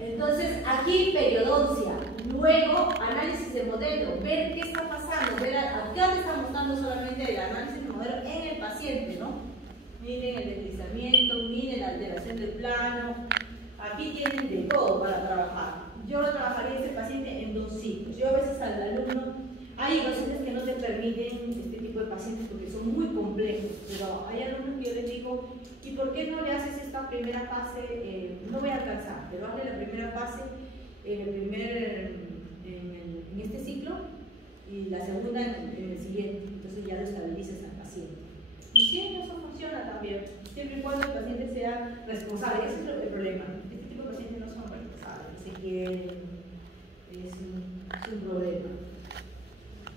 Entonces, aquí periodoncia, luego análisis de modelo, ver qué está pasando. pasando? Acá te está mostrando solamente el análisis del modelo en el paciente, ¿no? Miren el deslizamiento, miren la alteración del plano. Aquí tienen de todo para trabajar. Yo trabajaría este paciente en 2 ciclos. Yo a veces al alumno, hay pacientes que no te permiten este tipo de pacientes porque son muy complejos, pero hay alumnos que yo les digo, ¿y por qué no le haces esta primera fase? No voy a alcanzar, pero hazle la primera fase en este ciclo y la segunda en el siguiente. Entonces ya lo estabilizas al paciente. Y sí, eso funciona también, siempre y cuando el paciente sea responsable. Ese es el problema. Este tipo de pacientes no son responsables, se quieren, es un problema.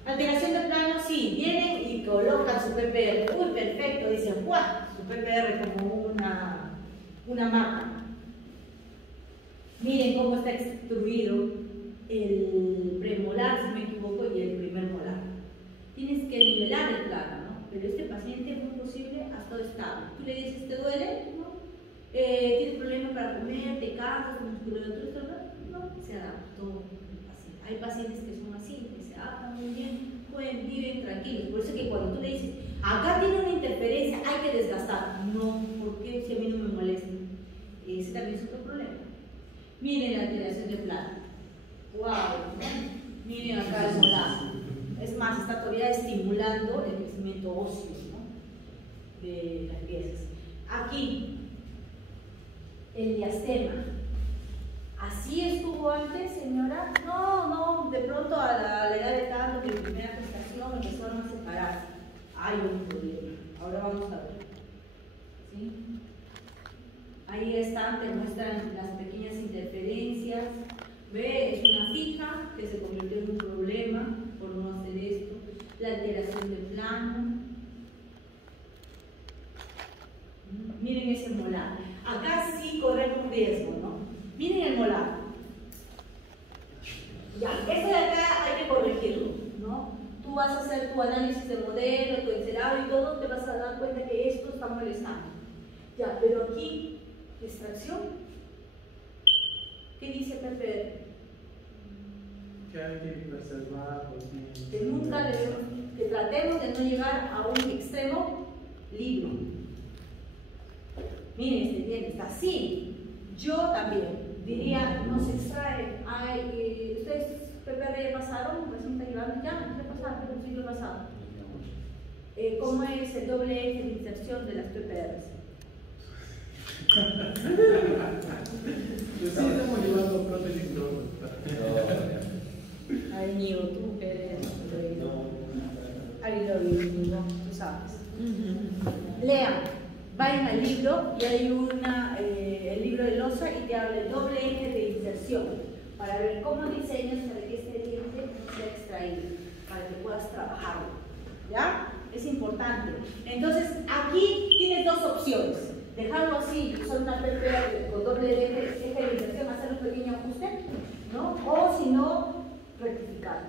Alteración de plano, sí, vienen y colocan su PPR. Uy, perfecto, dicen, ¡guau! Su PPR como una maca. Miren cómo está extruido el premolar, si me equivoco, y el primer molar. Tienes que nivelar el plano, ¿no? Pero este paciente es muy posible hasta todo estable. Tú le dices, ¿te duele? ¿No? ¿Tienes problemas para comer? ¿Te cansas? ¿Musculatura? No, se adaptó. Hay pacientes que son así, que se adaptan muy bien, viven tranquilos. Por eso que cuando tú le dices, acá tiene una interferencia, hay que desgastar. No, ¿por qué? Si a mí no me molesta. Ese también es otro problema. Miren la alteración de plano. ¡Wow! Miren acá el molar. Es más, está todavía estimulando el crecimiento óseo, ¿no? De las piezas. Aquí, el diastema. ¿Así estuvo antes, señora? No, de pronto a la edad de tanto, de primera gestación, empezaron a separarse. Hay un problema. Ahora vamos a ver. ¿Sí? Ahí están, te muestran las pequeñas interferencias. ¿Ve? Es una fija que se convirtió en un problema por no hacer esto. La alteración de plano. Miren ese molar. Acá sí corremos un riesgo, ¿no? Miren el molar. Ya, esto de acá hay que corregirlo, ¿no? Tú vas a hacer tu análisis de modelo, tu encerado y todo, te vas a dar cuenta que esto está molestando. Ya, pero aquí, extracción. ¿Qué dice Pepe? Que hay que preservar los niños. Que nunca debemos, que tratemos de no llegar a un extremo libre. Miren, este diente está así. Yo también diría, no se extrae. Ay, ¿ustedes PPR ya pasaron? ¿Recién está llevando? Ya pasaron, el siglo pasado. ¿Cómo es el doble eje de inserción de las PPRs? Pues sí, estamos llevando prótesis. Ay, Nico, tú que eres. Ay, lo vi, no, tú sabes. Lean, vayan al libro y hay el libro de Loza y te habla del doble eje de inserción para ver cómo diseñas para que este diente sea extraído, para que puedas trabajarlo. ¿Ya? Es importante. Entonces, aquí tienes 2 opciones. Dejarlo así, usar una PPR con doble eje de inserción, hacer un pequeño ajuste, ¿no? O si no, rectificar.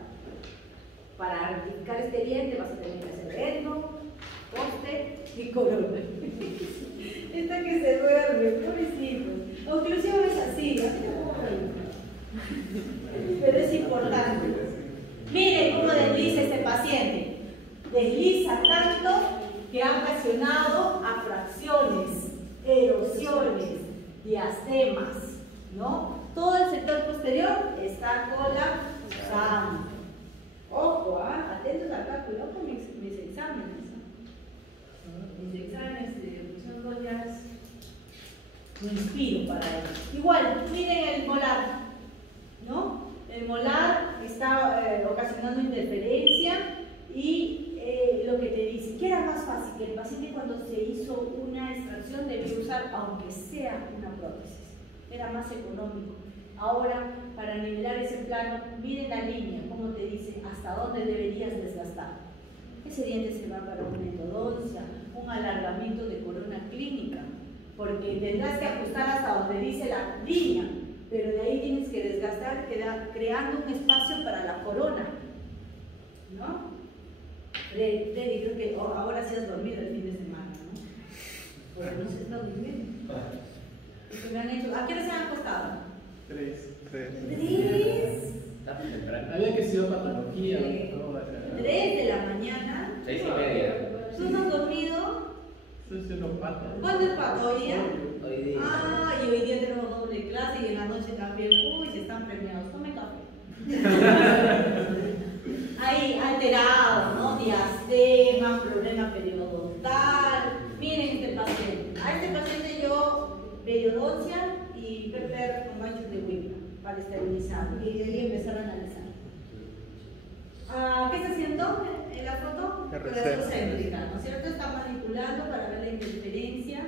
Para rectificar este diente vas a tener que hacer endo, poste y corona. Esta que se duerme, pobrecito. Oclusión es así, pero es importante. Miren cómo desliza este paciente. Desliza tanto que ha ocasionado afracciones, erosiones, diastemas, ¿no? Todo el sector posterior está colapsando. Ojo, atentos acá, cuidado con mis exámenes. Mis exámenes de función 2 ya me inspiro para ellos. Igual, miren el molar, ¿no? El molar está ocasionando interferencia y lo que te dice, que era más fácil que el paciente cuando se hizo una extracción debía usar, aunque sea una prótesis, era más económico. Ahora, para nivelar ese plano, miren la línea, como te dice, hasta dónde deberías desgastar. Ese diente se va para una endodoncia, un alargamiento de corona clínica, porque tendrás que ajustar hasta donde dice la línea, pero de ahí tienes que desgastar, creando un espacio para la corona, ¿no? Freddy, creo que ahora sí has dormido el fin de semana, ¿no? Porque no se está durmiendo. ¿A qué hora se han acostado? 3. ¿3? Había que estudiar patología. 3 de la mañana. 6:30. ¿Tú no has dormido? Eso es lo pato. ¿Cuándo es pato? ¿Hoy día? Hoy día. Ah, y hoy día tenemos doble clase y en la noche también. Uy, se están premiados. Tome café. Ahí, alterado, ¿no? Diastema, problema periodontal. Miren este paciente. A este paciente yo periodoncia y PPR con manchas de Whipple para esterilizar. Y de ahí empezar a analizar. ¿Qué está haciendo en la foto? Corazocéntrica, ¿no es cierto? Está manipulando para ver la interferencia.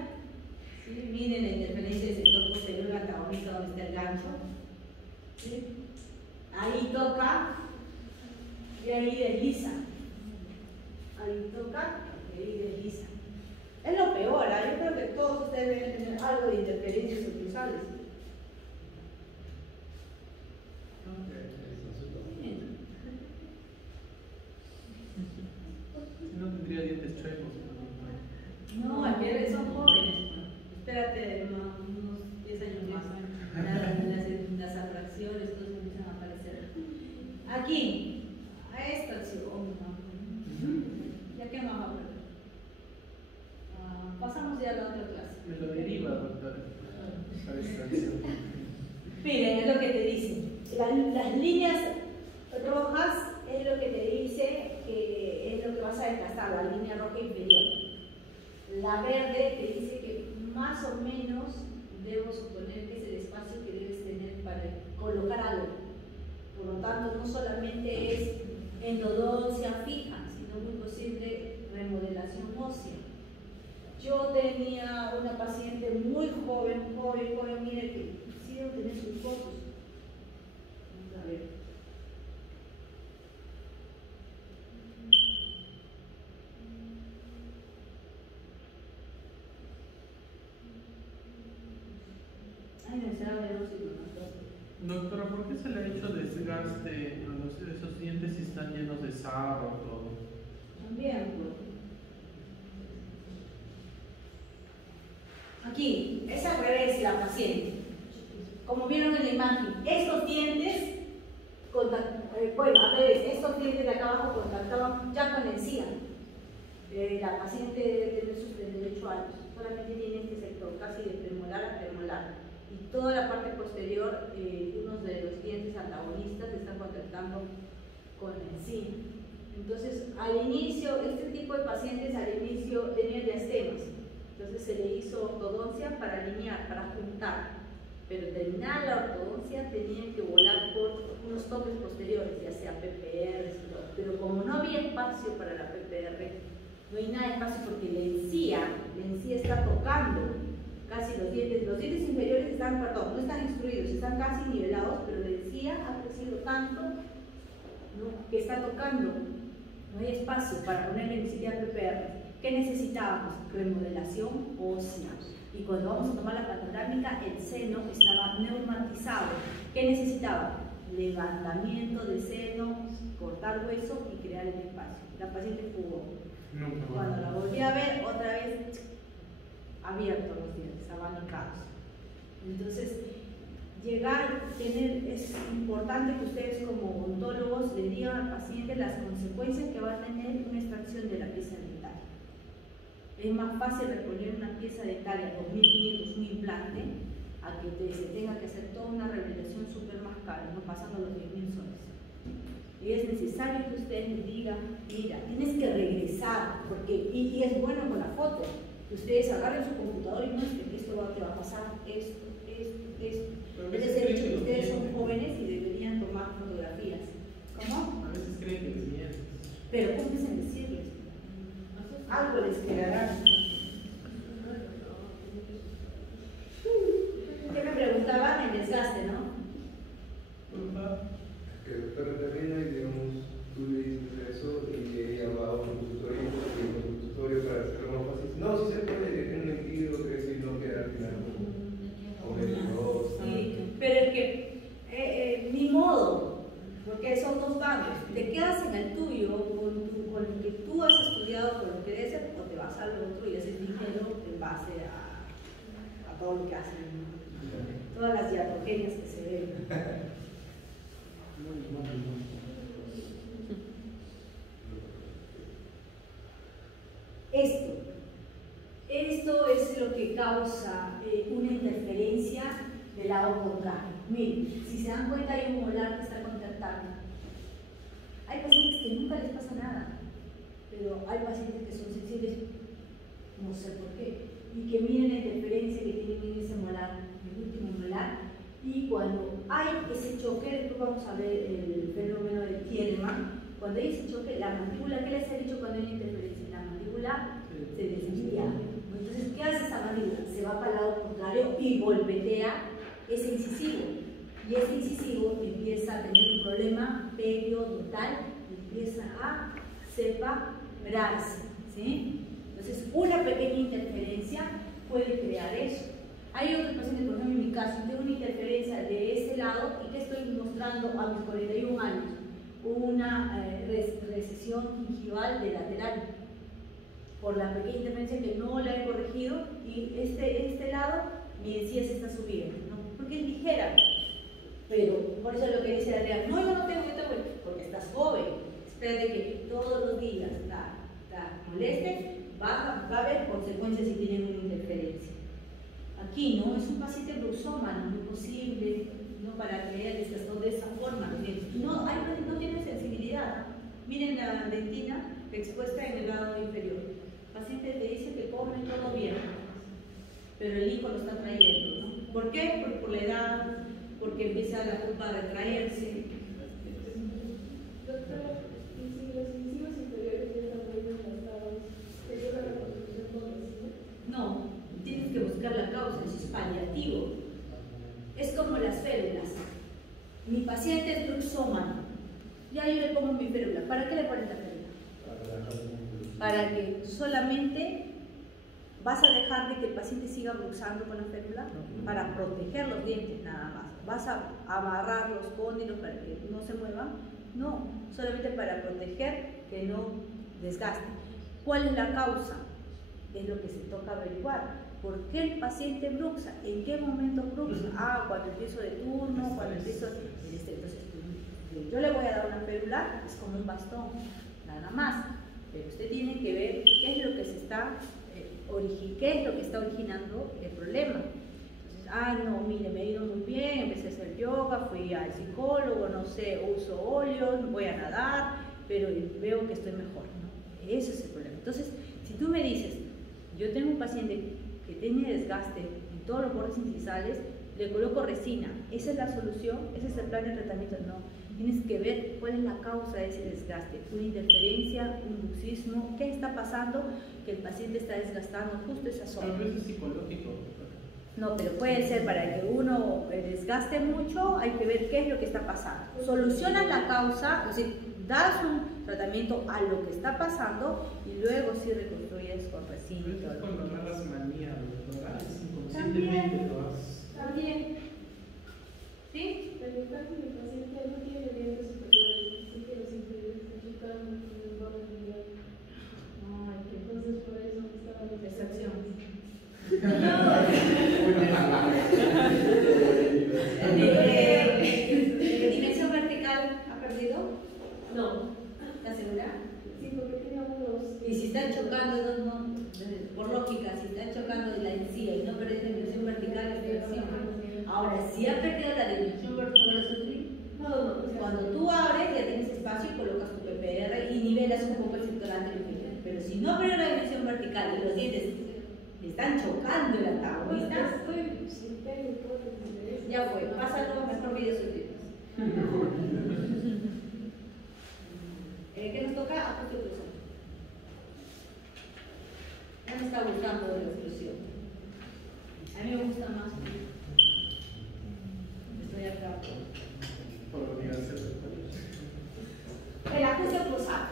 ¿Sí? Miren la interferencia del sector posterior antagonista donde está el gancho. ¿Sí? Ahí toca y ahí desliza. Ahí toca y ahí desliza. Es lo peor, ¿eh? Yo creo que todos ustedes deben tener algo de interferencias oclusales. No tendría dientes chuecos. No, es que son jóvenes. Espérate unos 10 años más. Las atracciones, todos empiezan a aparecer. Aquí, a esta acción. ¿Ya qué más va a hablar? Pasamos ya a la otra clase. Me lo deriva, doctora. Esa distracción. Miren, es lo que te dice. Las líneas rojas es lo que te dice que es lo que vas a desgastar, la línea roja inferior. La verde te dice que más o menos debo suponer que es el espacio que debes tener para colocar algo. Por lo tanto, no solamente es endodoncia fija, sino muy posible remodelación ósea. Yo tenía una paciente muy joven, mire que sí debo tener sus fotos. Vamos a ver. Ay, me será de los Doctora, ¿por qué se le ha hecho desgaste a esos dientes si están llenos de sarro todo? También, pues. Aquí, es al revés la paciente. Como vieron en la imagen, estos dientes, bueno, al revés, estos dientes de acá abajo contactaban ya con la encía. La paciente debe tener sus 38 años, solamente tiene este sector, casi de premolar a premolar. Y toda la parte posterior, unos de los dientes antagonistas están contactando con la encía. Entonces, al inicio, este tipo de pacientes al inicio tenían diastemas. Entonces se le hizo ortodoncia para alinear, para juntar. Pero terminada la ortodoncia tenían que volar por unos toques posteriores, ya sea PPR, pero como no había espacio para la PPR, no hay nada de espacio porque la encía está tocando casi los dientes inferiores están, no están instruidos, están casi nivelados, pero la encía ha crecido tanto, ¿no?, que está tocando, no hay espacio para ponerle ni siquiera PPR. ¿Qué necesitábamos? Remodelación ósea. Y cuando vamos a tomar la panorámica, el seno estaba neumatizado. ¿Qué necesitaba? Levantamiento de seno, cortar hueso y crear el espacio. La paciente fugó. Cuando la volví a ver, otra vez abiertos los dientes, abanicados. Entonces, es importante que ustedes como odontólogos le digan al paciente las consecuencias que va a tener una extracción de la pieza dentaria. Es más fácil reponer una pieza dentaria 2.500, un implante, a que se tenga que hacer toda una rehabilitación súper más cara, no pasando los 10.000 soles. Y es necesario que ustedes les digan, mira, tienes que regresar, porque, y es bueno con la foto, que ustedes agarren su computador y muestren que esto te va a pasar, esto. Es decir, que ustedes son jóvenes y deberían tomar fotografías. ¿Cómo? A veces creen que les mienten. Pero cúmplense en decirles. Algo les quedará. ¿Qué me preguntaban? El desgaste, ¿no? Pero también hay, digamos, tú le dices eso y ella va a un consultorio para hacerlo más fácil. No, si se puede, en un sentido que si no queda al final. Sí, pero es que ni modo, porque son dos bandos. Te quedas en el tuyo con lo que tú has estudiado, con lo que debes hacer, o te vas al otro y haces dinero en base a todo lo que hacen, ¿no? Todas las diatogenias que se ven. causa una interferencia del lado contrario. Miren, si se dan cuenta hay un molar que está contactando. Hay pacientes que nunca les pasa nada, pero hay pacientes que son sensibles, no sé por qué, y que miren la interferencia que tienen en ese molar, el último molar, y cuando hay ese choque, después vamos a ver el fenómeno de Tierman, cuando hay ese choque, la mandíbula, ¿qué les he dicho cuando hay una interferencia? La mandíbula se desvía. Entonces, ¿qué hace esa mandíbula? Se va para el lado contrario y golpetea ese incisivo. Y ese incisivo empieza a tener un problema periodontal, empieza a separarse, ¿sí? Entonces, una pequeña interferencia puede crear eso. Hay otros pacientes, por ejemplo, en mi caso, tengo una interferencia de ese lado y que estoy mostrando a mis 41 años, una recesión gingival de lateral, por la pequeña interferencia que no la he corregido, y este lado, mi encía se está subiendo, ¿no? Porque es ligera. Pero, por eso es lo que dice Adrián, no, yo no tengo esta, porque estás joven, espérate que todos los días te moleste, va a haber consecuencias si tienen una interferencia. Aquí no, es un paciente bruxómano, muy posible, no para creer que se de esa forma. No tiene sensibilidad. Miren la dentina expuesta en el lado inferior. El paciente te dice que come todo bien, pero el hijo lo está trayendo, ¿no? ¿Por qué? Por la edad, porque empieza la culpa a retraerse. Doctora, ¿y si los incisivos inferiores ya están muy desgastados, se lleva la construcción progresiva? No, tienes que buscar la causa, eso es paliativo. Es como las férulas. Mi paciente es bruxómano. Ya yo le pongo mi férula. ¿Para qué le pones la férula? Para que solamente vas a dejar de que el paciente siga bruxando con la férula para proteger los dientes nada más. Vas a amarrar los cóndilos para que no se muevan. No, solamente para proteger que no desgaste. ¿Cuál es la causa? Es lo que se toca averiguar. ¿Por qué el paciente bruxa? ¿En qué momento bruxa? Ah, cuando empiezo de turno, cuando empiezo... Entonces, yo le voy a dar una férula, es como un bastón, nada más. Pero usted tiene que ver qué es lo que se está originando el problema. Entonces, no, mire, me ha ido muy bien, empecé a hacer yoga, fui al psicólogo, no sé, uso óleos, voy a nadar, pero veo que estoy mejor, ¿no? Ese es el problema. Entonces, si tú me dices, yo tengo un paciente que tiene desgaste en todos los bordes incisales, le coloco resina, ¿esa es la solución? ¿Ese es el plan de tratamiento? No, tienes que ver cuál es la causa de ese desgaste, una interferencia, un bruxismo, ¿qué está pasando? Que el paciente está desgastando justo esa zona. Tal vez es psicológico. No, pero puede ser para que uno desgaste mucho, hay que ver qué es lo que está pasando. Solucionas la causa, es decir, das un tratamiento a lo que está pasando y luego sí reconstruyes con resina y todo. Cuando agarras manía, doctora, es inconscientemente lo haces. También. ¿Sí? En el caso del paciente no tiene dientes superiores, así que los inferiores están chocando con el borde medial. Entonces por eso estaba la Excepción. ¿Dimensión vertical ha perdido? No. ¿Estás segura? Sí, porque teníamos dos. Y si están chocando, por lógica, si están chocando de la encía y no perdés dimensión vertical, es excepción. Ahora, si ha perdido la dimensión vertical, No. cuando tú abres ya tienes espacio y colocas tu PPR y nivelas un poco el sector anterior. Pero si no perdió la dimensión vertical y los dientes están chocando el antagonista, ya fue, pásalo mejor video subtítulos. ¿Qué nos toca? Ajuste oclusal. Ya me está gustando de la oclusión. A mí me gusta más. Estoy acá. El ajuste oclusal.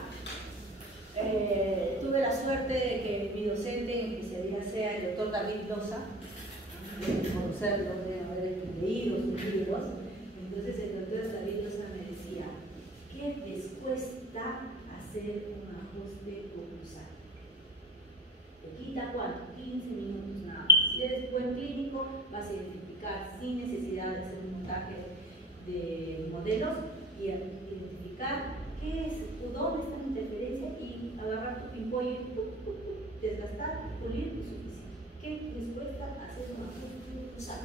Tuve la suerte de que mi docente en especialidad sea el doctor David Loza, de conocerlo, de haber leído sus libros. Entonces el doctor David Loza me decía, ¿qué les cuesta hacer un ajuste oclusal? Te quita ¿cuánto? 15 minutos nada más. Si eres buen clínico, vas a identificar sin necesidad de hacer un montaje de modelos y identificar qué es, dónde está la interferencia y agarrar tu pimpollo y desgastar, pulir y suficiente. ¿Qué les cuesta hacer un ajuste oclusal.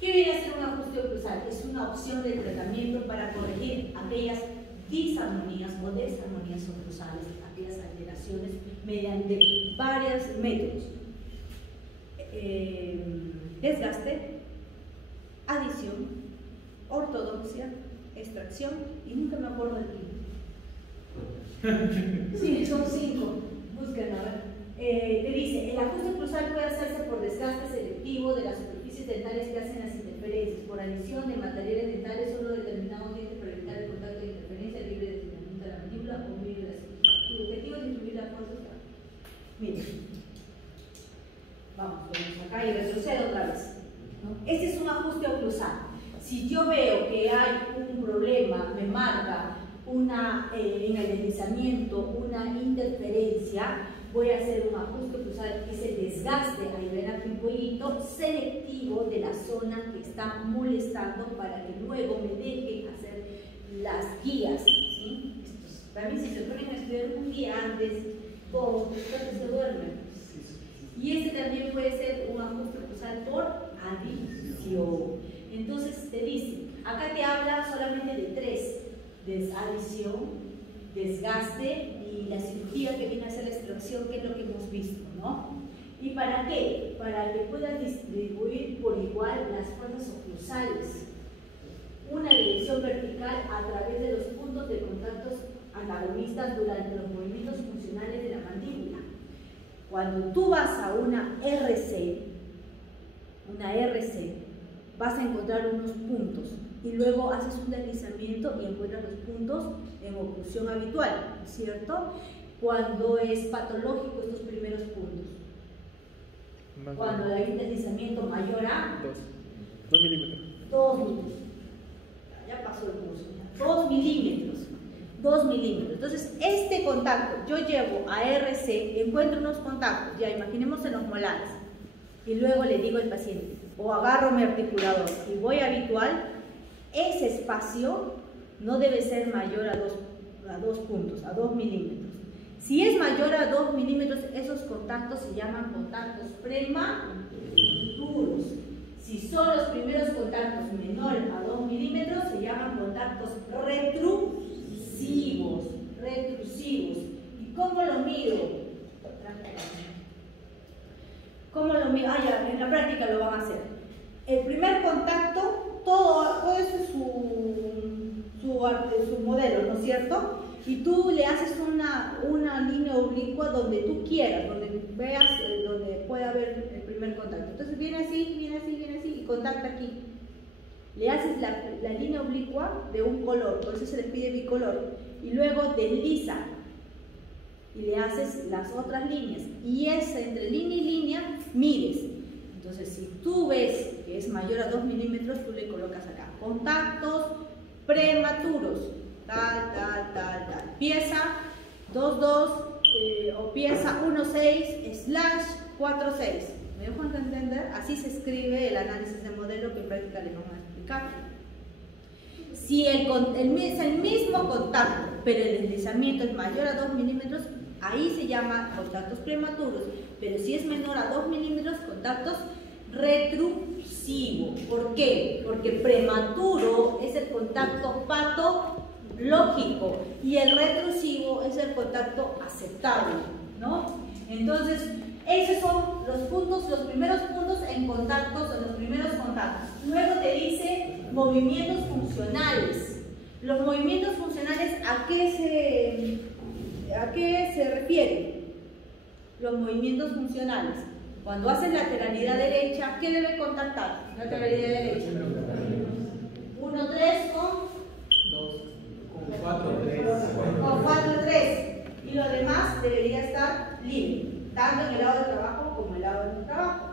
¿Qué viene a ser un ajuste oclusal? Es una opción de tratamiento para corregir aquellas disarmonías o desarmonías oclusales, aquellas alteraciones mediante varios métodos. Desgaste, adición, ortodoxia, extracción y nunca me acuerdo del quinto. Sí, son 5. Busquen, a ver. Te dice, el ajuste oclusal puede hacerse por desgaste selectivo de las superficies dentales que hacen las interferencias, por adición de materiales dentales solo determinados dientes para evitar el contacto de interferencia libre de estiramiento de la mandíbula o medio de la superficie. El objetivo es disminuir la fuerza. Miren, vamos acá y retrocedo otra vez, ¿no? Este es un ajuste oclusal. Si yo veo que hay un problema, me marca en el deslizamiento, una interferencia, voy a hacer un ajuste oclusal, que es el desgaste, ahí ven aquí un pollito, selectivo de la zona que está molestando para que luego me deje hacer las guías, ¿sí? También si se ponen a estudiar un día antes, todos se duermen. Y este también puede ser un ajuste oclusal por adición. Entonces te dice, acá te habla solamente de 3: adición, desgaste y la cirugía que viene a ser la extracción, que es lo que hemos visto, ¿no? ¿Y para qué? Para que puedas distribuir por igual las fuerzas oclusales. Una dirección vertical a través de los puntos de contactos antagonistas durante los movimientos funcionales de la mandíbula. Cuando tú vas a una RC, vas a encontrar unos puntos y luego haces un deslizamiento y encuentras los puntos en oclusión habitual, ¿cierto? Cuando es patológico estos primeros puntos. Cuando hay un deslizamiento mayor a 2 milímetros. 2 milímetros. Ya pasó el curso. 2 milímetros. 2 milímetros. Entonces, este contacto, yo llevo a RC, encuentro unos contactos, ya imaginemos en los molares, y luego le digo al paciente, o agarro mi articulador y voy habitual, ese espacio no debe ser mayor a 2 puntos, a 2 milímetros. Si es mayor a 2 milímetros, esos contactos se llaman contactos prematuros. Si son los primeros contactos menores a 2 milímetros, se llaman contactos retrusivos. ¿Y cómo lo mido? ¿Cómo lo mido? Ya, en la práctica lo van a hacer. El primer contacto, todo eso es su modelo, ¿no es cierto? Y tú le haces una línea oblicua donde tú quieras, donde veas, donde pueda haber el primer contacto. Entonces viene así, y contacta aquí. Le haces la línea oblicua de un color, por eso se le pide bicolor. Y luego desliza y le haces las otras líneas. Y esa entre línea y línea mides. Entonces, si tú ves que es mayor a 2 milímetros, tú le colocas acá contactos prematuros, tal. Pieza 2,2 o pieza 1,6/4,6. ¿Me dejo entender? Así se escribe el análisis de modelo que en práctica le vamos a explicar. Si es el mismo contacto, pero el deslizamiento es mayor a 2 milímetros, ahí se llama contactos prematuros. Pero si es menor a 2 milímetros, contactos retrusivos. ¿Por qué? Porque prematuro es el contacto patológico y el retrusivo es el contacto aceptable, ¿no? Entonces, esos son los puntos, los primeros puntos en contactos, los primeros contactos. Luego te dice movimientos funcionales. Los movimientos funcionales, ¿a qué se refieren? Los movimientos funcionales. Cuando haces lateralidad derecha, ¿qué debe contactar? Lateralidad derecha. 1,3 con 4,3. Y lo demás debería estar libre, tanto en el lado de trabajo como en el lado de no trabajo.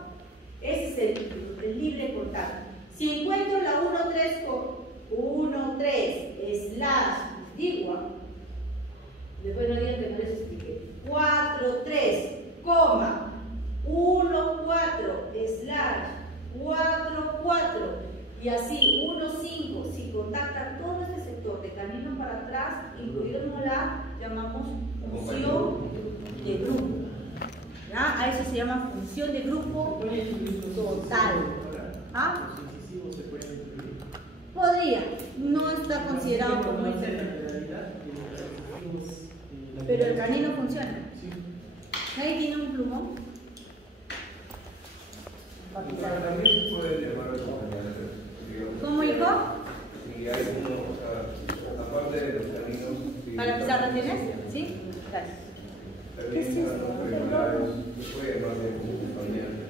Ese es el libre contacto. Si encuentro la 1,3 con 1,3/digua, después no digan que no les expliqué, 4,3, 1,4/4,4 y así 1,5. Si contacta todo este sector de camino para atrás, incluido el molar, llamamos función de grupo. ¿Ya? A eso se llama función división de grupo total. ¿Ah? Los incisivos se pueden incluir. Podría, no está considerado como la inserto. realidad, Pero el canino funciona. Sí. Ahí tiene un plumón. También se puede llamar acompañantes, digamos. ¿Cómo, hijo? Si hay uno, o sea, aparte de los caninos. ¿Para pizarra tienes? ¿Sí? Gracias. ¿Qué es eso? Se puede llamar de acompañante.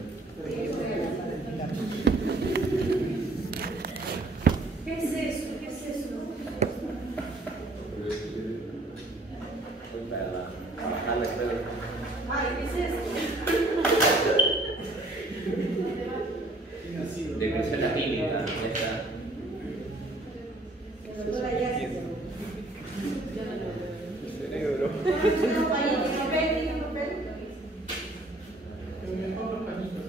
¿Qué es eso? ¿Qué es eso? Ay, ¿qué es eso? Depresión atípica, ya está. Doctora Yáñez. Cerebro. ¿Tiene un papel? ¿Tiene un papel? Mejor los pañitos.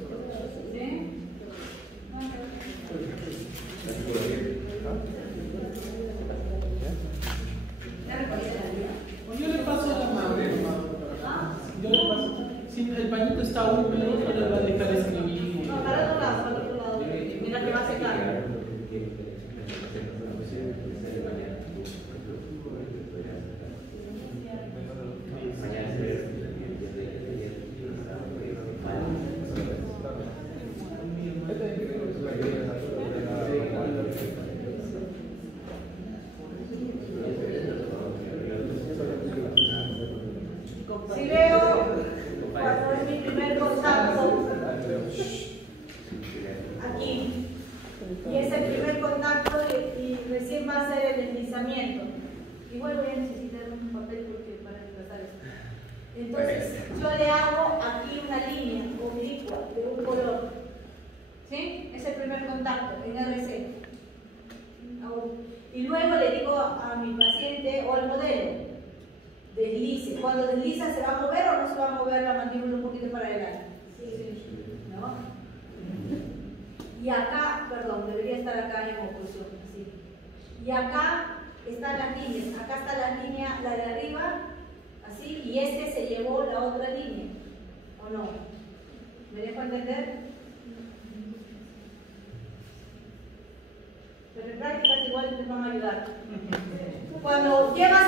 ¿Sí? Yo le paso la mano. Yo le paso. Si el pañito está húmedo, no le va a dejar escribir. No, para el otro lado, para el otro lado. Mira que va a secar. Si veo cuando es mi primer contacto aquí y es el primer contacto y recién va a ser el deslizamiento, igual voy a necesitar un papel porque para desplazar esto. Entonces yo le hago aquí una línea oblicua de un color, ¿sí? Es el primer contacto en RC. Y luego le digo a mi paciente o al modelo, deslice. Cuando desliza, ¿se va a mover o no se va a mover la mandíbula un poquito para adelante? Sí. ¿No? Y acá, perdón, debería estar acá en oposición, así. Y acá están las líneas. Acá está la línea, la de arriba, así, y este se llevó la otra línea. ¿O no? ¿Me dejo entender? Pero en prácticas igual te van a ayudar. Cuando llevas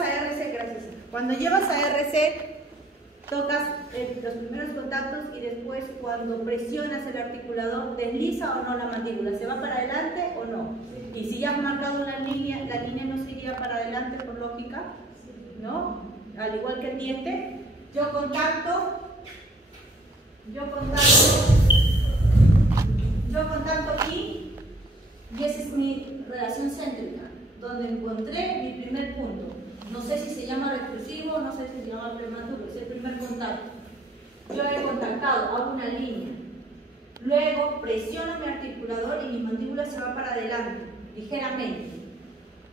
a RC, gracias. Cuando llevas a RC, tocas los primeros contactos y después cuando presionas el articulador, desliza o no la mandíbula, ¿se va para adelante o no? Y si ya has marcado una línea, la línea no se iría para adelante por lógica, ¿no? Al igual que el diente, yo contacto aquí y esa es mi relación céntrica, donde encontré mi primer punto. No sé si se llama reclusivo, no sé si se llama prematuro, es el primer contacto. Yo he contactado, hago una línea. Luego presiono mi articulador y mi mandíbula se va para adelante, ligeramente.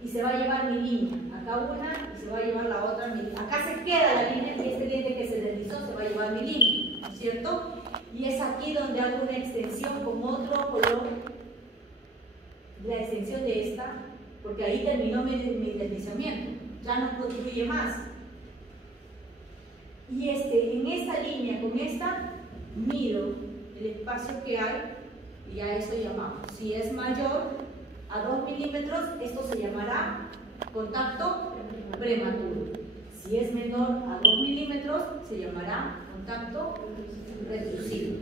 Y se va a llevar mi línea. Acá una y se va a llevar la otra mi línea. Acá se queda la línea y este diente que se deslizó se va a llevar mi línea, ¿cierto? Y es aquí donde hago una extensión con otro color, la extensión de esta, porque ahí terminó mi deslizamiento, ya no contribuye más. Y en esta línea, con esta, mido el espacio que hay y a eso llamamos. Si es mayor a 2 milímetros, esto se llamará contacto prematuro. Si es menor a 2 milímetros, se llamará contacto retrusivo.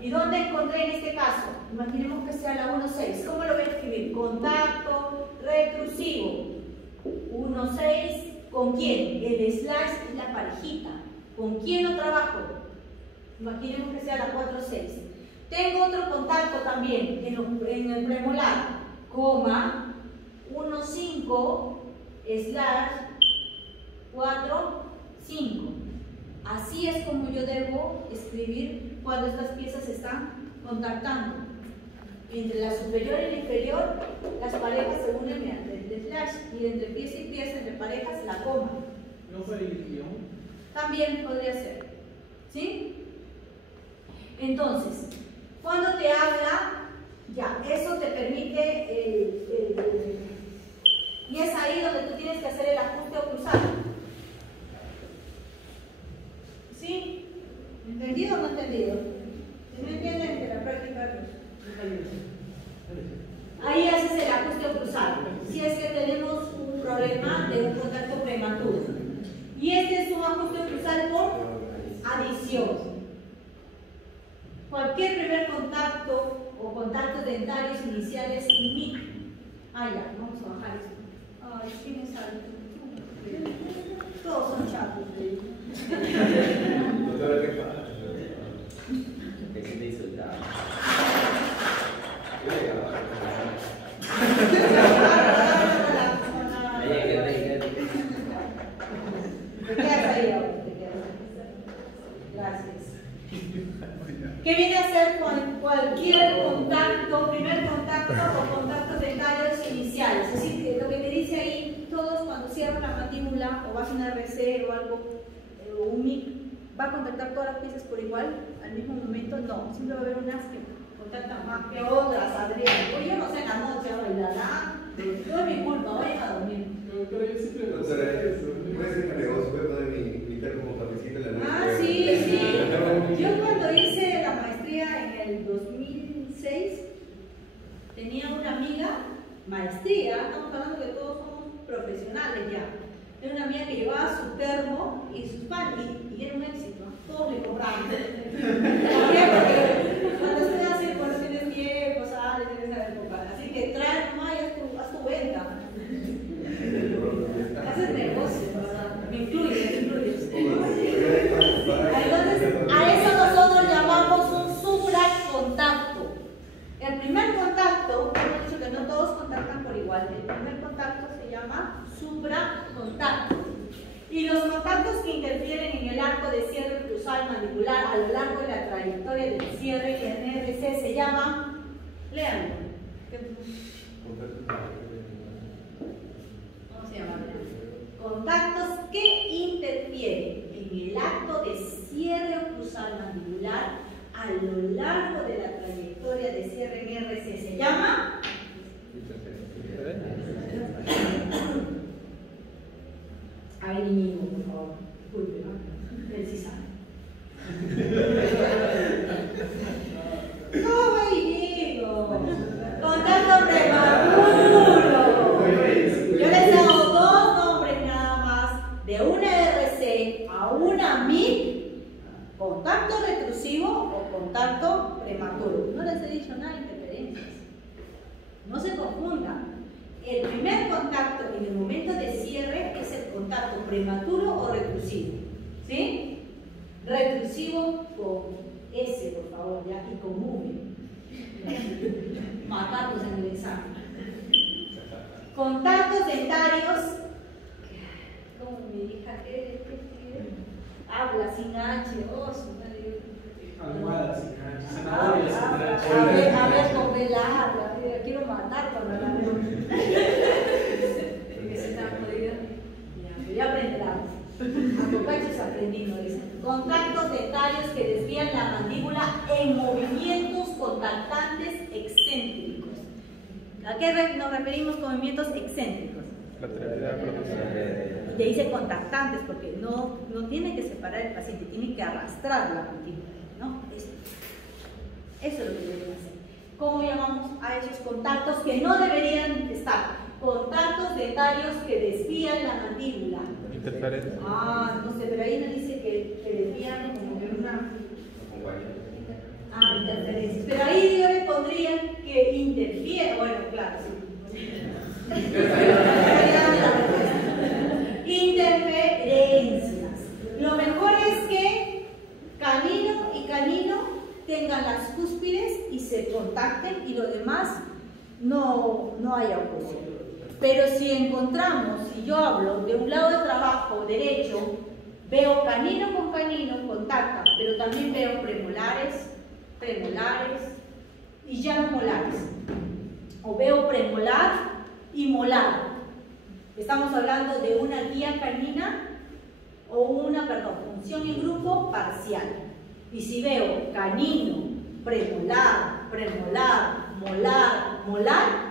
¿Y dónde encontré en este caso? Imaginemos que sea la 1,6. ¿Cómo lo voy a escribir? Contacto retrusivo. 1,6. ¿Con quién? El slash es la parejita. ¿Con quién lo trabajo? Imaginemos que sea la 4,6. Tengo otro contacto también en el premolar, coma, 1,5 slash 4,5. Así es como yo debo escribir cuando estas piezas se están contactando. Entre la superior y la inferior, las parejas se unen mediante el slash, y entre pieza y pieza, entre parejas, la coma. ¿No puede ir guión? También podría ser. ¿Sí? Entonces, cuando te habla, ya, eso te permite y es ahí donde tú tienes que hacer el ajuste oclusal. ¿Sí? ¿Entendido o no entendido? Si no entienden, de la práctica nos ayuda. Ahí haces el ajuste oclusal. Si es que tenemos un problema de un contacto prematuro. Y este es un ajuste oclusal por adición. Cualquier primer contacto o contactos dentarios iniciales MIC. Ah, ya, vamos a bajar esto. Ay, ¿quién es alto? Todos son chatos. Doctora, ¿qué pasa? Que se me insultaba. Te quedas ahí, gracias. ¿Qué viene a ser cualquier contacto, primer contacto o contactos dentarios iniciales? Es decir, que lo que te dice ahí, todos cuando cierran la mandíbula o vas a una RC o algo, o un MIC, ¿va a contactar todas las piezas por igual al mismo momento? No, siempre va a haber unas que contactan más que otras, Adrián. Yo no sé en la noche, bailará, no es mi culpa, vayan a dormir. Doctora, yo siempre puede ser que negocio, puede poner mi termo como cafecito en la noche. Ah, sí. Yo cuando hice la maestría en el 2006, tenía una amiga, maestría, estamos hablando que todos somos profesionales ya. Era una amiga que llevaba su termo y sus pan y era un éxito, todos le compraban. ¿Por qué? Porque cuando estudias así, cuando tienes tiempo, sales, tienes que saber. Así que trae nomás y haz tu venta. Haces negocio, ¿verdad? Me incluyes. Entonces, a eso nosotros llamamos un supracontacto. El primer contacto, hemos dicho que no todos contactan por igual, el primer contacto se llama supracontacto. Y los contactos que interfieren en el arco de cierre oclusal mandibular a lo largo de la trayectoria del cierre en NRC se llaman, léanlo. ¿Cómo se llaman? Contactos que interfieren en el acto de cierre oclusal mandibular a lo largo de la trayectoria de cierre en RC se llama ahí mismo, por favor, disculpe, ¿no? Él sí sabe. ¿Cómo digo? Contacto prematuro. Yo les hago dos nombres nada más, de una RC a una MIC, contacto retrusivo o contacto prematuro. No les he dicho nada de interferencias. No se confundan. El primer contacto en el momento de cierre es el contacto prematuro o retrusivo. ¿Sí? Retrusivo con S, por favor, ya, y con V. Matarlos en el examen. Contactos dentarios. ¿Cómo mi hija qué escribe? Habla sin H, su madre. Almohada sin H, zanahoria sin H. A ver, con velarla, quiero matar cuando la veo. Que se está jodida. Ya aprenderás. A Cocachos aprendimos, dice. Contactos dentarios que desvían la mandíbula en movimientos contactantes excéntricos. ¿A qué nos referimos con movimientos excéntricos? Le dice contactantes porque no tiene que separar el paciente, tiene que arrastrar la mandíbula, ¿no? Eso es lo que deben hacer. ¿Cómo llamamos a esos contactos que no deberían estar? Contactos dentarios que desvían la mandíbula. Interferencia. Ah, no sé, pero ahí me dice que desvían como que una... interferencias. Pero ahí yo le pondría que interfiere. Bueno, claro, sí. Interferencias. Lo mejor es que canino y canino tengan las cúspides y se contacten y lo demás no haya oposición. Pero si encontramos, si yo hablo de un lado de trabajo derecho, veo canino con canino, contactan, pero también veo premolares y ya no molares. O veo premolar y molar. Estamos hablando de una guía canina o una, función en grupo parcial. Y si veo canino, premolar, molar,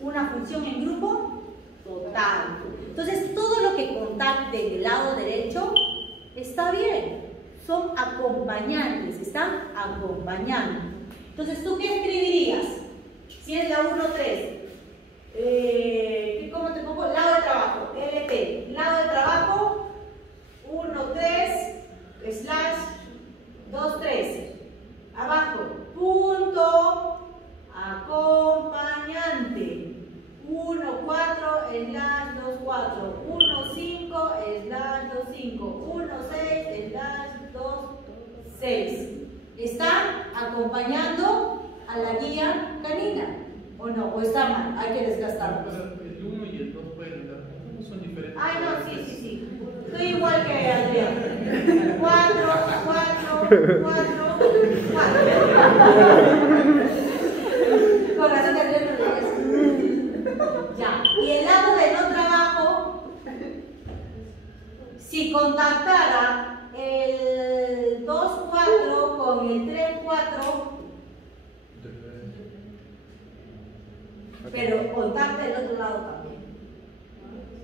una función en grupo total. Entonces, todo lo que contacte del lado derecho está bien. son acompañantes, están acompañando. Entonces, ¿tú qué escribirías? Si es la 1-3, ¿cómo te pongo? Lado de trabajo, LT, lado de trabajo, 1-3/2-3, abajo, punto acompañante, 1-4/2-4, 1-5/2-5, 1-6/2-6. ¿Están acompañando a la guía canina? ¿O no? ¿O está mal? Hay que desgastarlos. El 1 y el 2 pueden dar. Son diferentes. Ay, no, sí. Estoy igual que Adrián. 4. Con razón que Adrián no lo hace. Ya. Y el lado de no trabajo, si contactara el 2-4 con el 3-4, pero contacta el otro lado también.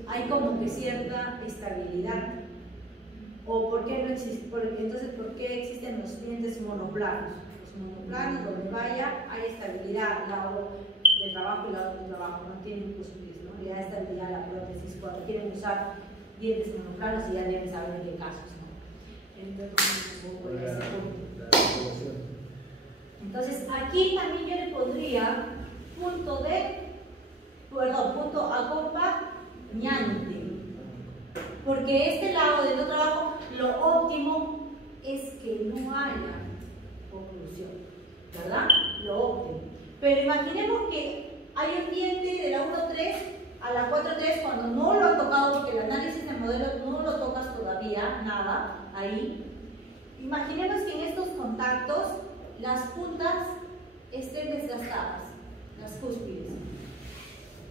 Hay como que cierta estabilidad. ¿O por qué no existe? Entonces, ¿por qué existen los dientes monoplanos? Los monoplanos, donde vaya, hay estabilidad, lado de trabajo y lado de trabajo, no tienen cúspides, ¿no? Le da estabilidad a la prótesis cuando quieren usar dientes monoplanos y ya deben saber en qué casos, ¿no? Entonces, aquí también yo le pondría punto acompañante, porque este lado de no trabajo, lo óptimo es que no haya oclusión, ¿verdad? Lo óptimo. Pero imaginemos que hay un diente de la 1-3 a la 4-3 cuando no lo han tocado, porque el análisis del modelo no lo tocas todavía, nada, ahí. Imaginemos que en estos contactos las puntas estén desgastadas, las cúspides.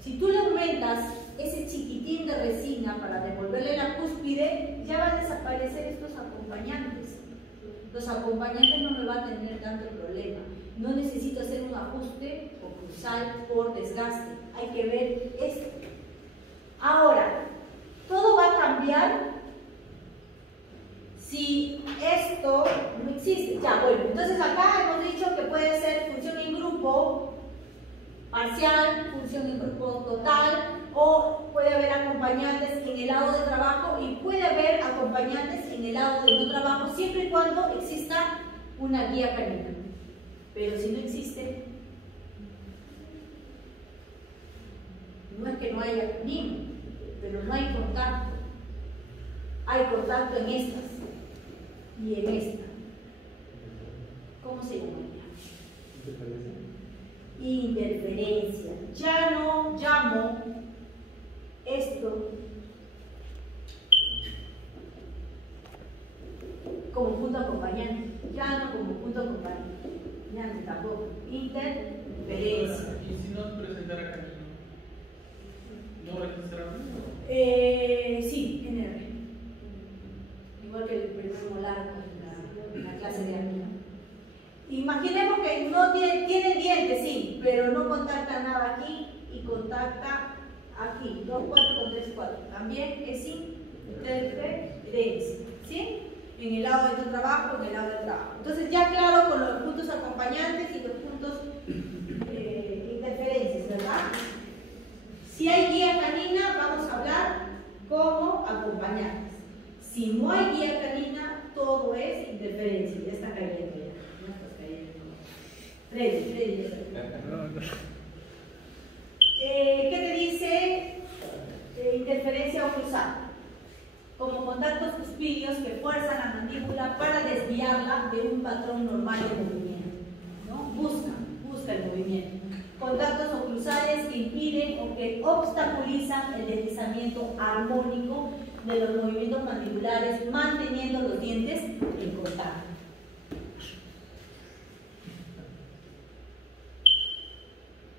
Si tú le aumentas ese chiquitín de resina para devolverle la cúspide, ya van a desaparecer estos acompañantes. Los acompañantes no me van a tener tanto problema. No necesito hacer un ajuste oclusal por desgaste. Hay que ver esto. Ahora, todo va a cambiar si esto no existe. Ya, bueno, entonces acá hemos dicho que puede ser función en grupo parcial, función en grupo total, o puede haber acompañantes en el lado de trabajo y puede haber acompañantes en el lado de no trabajo, siempre y cuando exista una guía canina. Pero si no existe, no es que no haya canino, pero no hay contacto. Hay contacto en estas y en esta. ¿Cómo se llamaría? Interferencia. Ya no llamo esto como punto acompañante, ya no como punto acompañante tampoco. Interferencia. ¿Y si no presentara canino? ¿No registrarlo? Sí, NR. Igual que el primer molar en la clase de aquí. Imaginemos que no tiene dientes, sí, pero no contacta nada aquí y contacta aquí, 2-4 con 3-4. También es interferencia, ¿sí? En el lado de tu trabajo, en el lado del trabajo. Entonces, ya claro con los puntos acompañantes y los puntos interferencias, ¿verdad? Si hay guía canina, vamos a hablar como acompañantes. Si no hay guía canina, todo es interferencia. Ya está cayendo ya. Freddy, ¿qué te dice interferencia oclusal? Como contactos cuspidios que fuerzan la mandíbula para desviarla de un patrón normal de movimiento, ¿no? Busca el movimiento. Contactos oclusales que impiden o que obstaculizan el deslizamiento armónico de los movimientos mandibulares, manteniendo los dientes en contacto.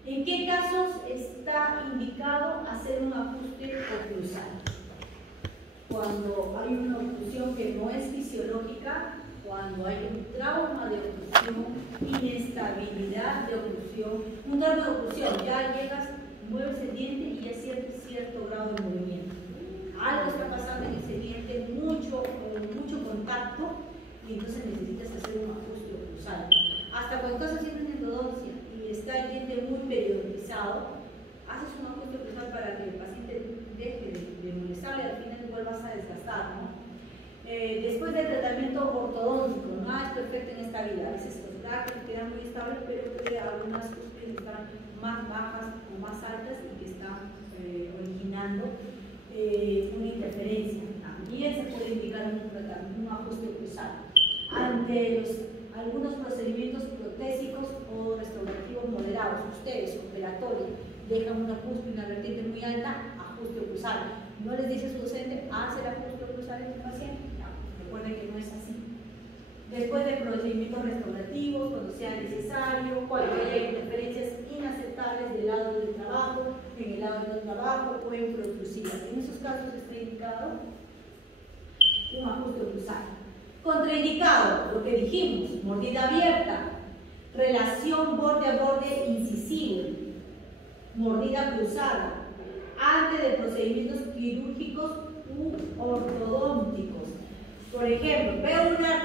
¿En qué casos está indicado hacer un ajuste oclusal? Cuando hay una oclusión que no es fisiológica, cuando hay un trauma de oclusión, inestabilidad de oclusión, un trauma de oclusión, ya llegas, mueves el diente y ya sientes cierto grado de movimiento. Algo está pasando en ese diente, mucho contacto, y entonces necesitas hacer un ajuste oclusal. Hasta cuando estás haciendo una endodoncia y está el diente muy periodizado, haces un ajuste oclusal para que el paciente deje de molestarle y al final vuelvas a desgastar, ¿no? Después del tratamiento ortodóntico, nada es perfecto en esta vida. A veces los brackets quedan muy estables, pero puede haber algunas cúspides que están más bajas o más altas y que están originando una interferencia. También se puede indicar un ajuste oclusal. Ante algunos procedimientos protésicos o restaurativos moderados, ustedes, operatorios, dejan una cúspide, una vertiente muy alta, ajuste oclusal. No les dice su docente, hace el ajuste oclusal en el paciente. Recuerden que no es así. Después de procedimientos restaurativos, cuando sea necesario, cuando haya interferencias inaceptables del lado del trabajo, en el lado del trabajo o en protrusiva. En esos casos está indicado un ajuste oclusal. Contraindicado, lo que dijimos, mordida abierta, relación borde a borde incisivo, mordida cruzada, antes de procedimientos quirúrgicos u ortodónticos. Por ejemplo, veo una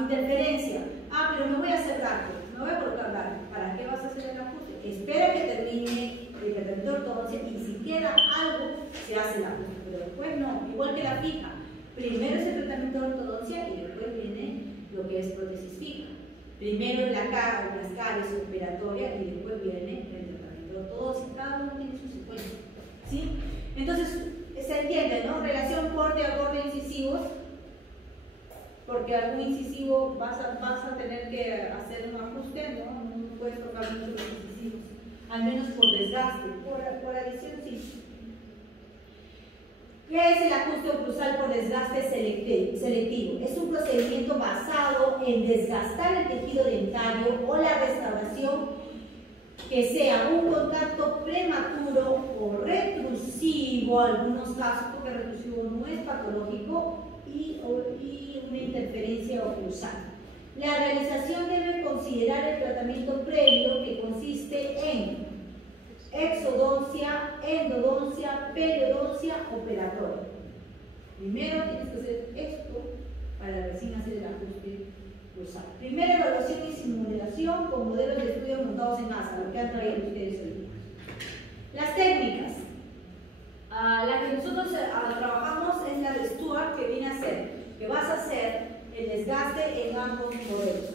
interferencia. Ah, pero me voy a hacer gato, me voy a colocar gato. ¿Para qué vas a hacer el ajuste? Espera que termine el tratamiento de ortodoncia y si queda algo, se hace el ajuste. Pero después no, igual que la fija. Primero es el tratamiento de ortodoncia y después viene lo que es prótesis fija. Primero en las caries operatorias y después viene el tratamiento de ortodoncia. Cada uno tiene su secuencia, ¿sí? Entonces, se entiende, ¿no? Relación borde a borde incisivos, porque algún incisivo vas a tener que hacer un ajuste, ¿no? No puedes tocar mucho los incisivos, al menos por desgaste, por adición sí. ¿Qué es el ajuste oclusal por desgaste selectivo? Es un procedimiento basado en desgastar el tejido dentario o la restauración que sea un contacto prematuro o retrusivo, algunos casos porque retrusivo no es patológico, y una interferencia oclusal. La realización debe considerar el tratamiento previo que consiste en exodoncia, endodoncia, periodoncia operatoria. Primero tienes que hacer esto para recién hacer el ajuste oclusal. Primera evaluación y simulación con modelos de estudio montados en ASA, lo que han traído ustedes hoy. Las técnicas. La que nosotros trabajamos es la de Stuart, que viene a ser, que vas a hacer el desgaste en ambos modelos.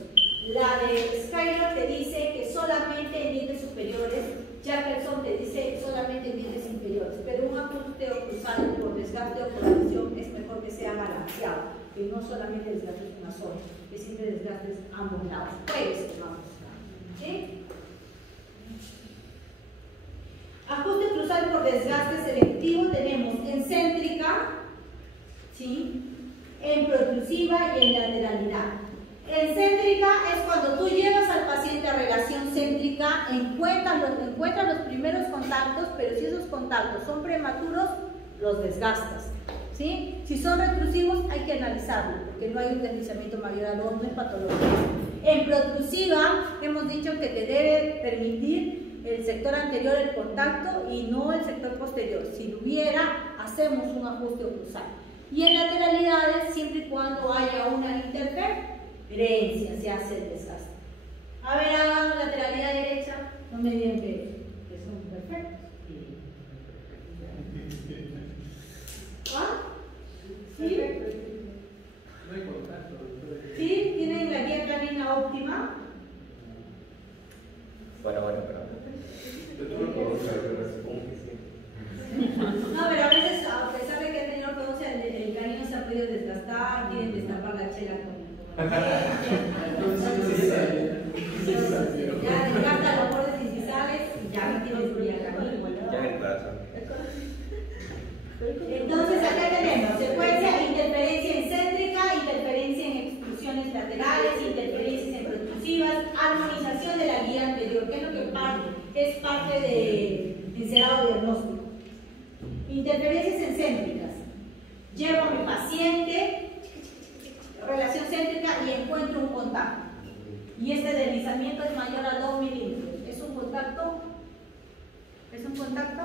La de Skyler te dice que solamente en dientes superiores, Jackelson te dice solamente en dientes inferiores, pero un ajuste oclusal por desgaste o colación es mejor que sea balanceado, que no solamente desgastes una zona, que siempre desgastes ambos lados. Puede ser ambos lados, ¿sí? Ajuste oclusal por desgaste selectivo tenemos en céntrica, ¿sí?, en protrusiva y en lateralidad. En céntrica es cuando tú llevas al paciente a relación céntrica, encuentras los primeros contactos, pero si esos contactos son prematuros, los desgastas, ¿sí? Si son retrusivos, hay que analizarlo, porque no hay un deslizamiento mayor a 2, no es patología. En protrusiva, hemos dicho que te debe permitir el sector anterior el contacto y no el sector posterior. Si lo hubiera, hacemos un ajuste oclusal. Y en lateralidades, siempre y cuando haya una interferencia, se hace el desgaste. A ver, hagan lateralidad derecha, no me digan que son perfectos. ¿Ah? ¿Sí? No hay contacto. ¿Sí? ¿Tienen la vía canina óptima? Bueno, pero. Yo tuve ortodoncia, pero supongo que sí. No, pero a veces, a pesar de que han tenido ortodoncia, el canino se ha podido desgastar, quieren destapar la chela con ya desgasta los bordes incisales y ya no tienes vía canino. Ya en el brazo. Entonces acá tenemos secuencia, interferencia encéntrica, interferencia en extrusiones laterales, interferencias en protrusivas, armonización de la guía anterior, que es lo que es parte de encerado diagnóstico. Interferencias encéntricas. Llevo a mi paciente, relación céntrica y encuentro un contacto. Y este deslizamiento es mayor a 2 milímetros. ¿Es un contacto? ¿Es un contacto?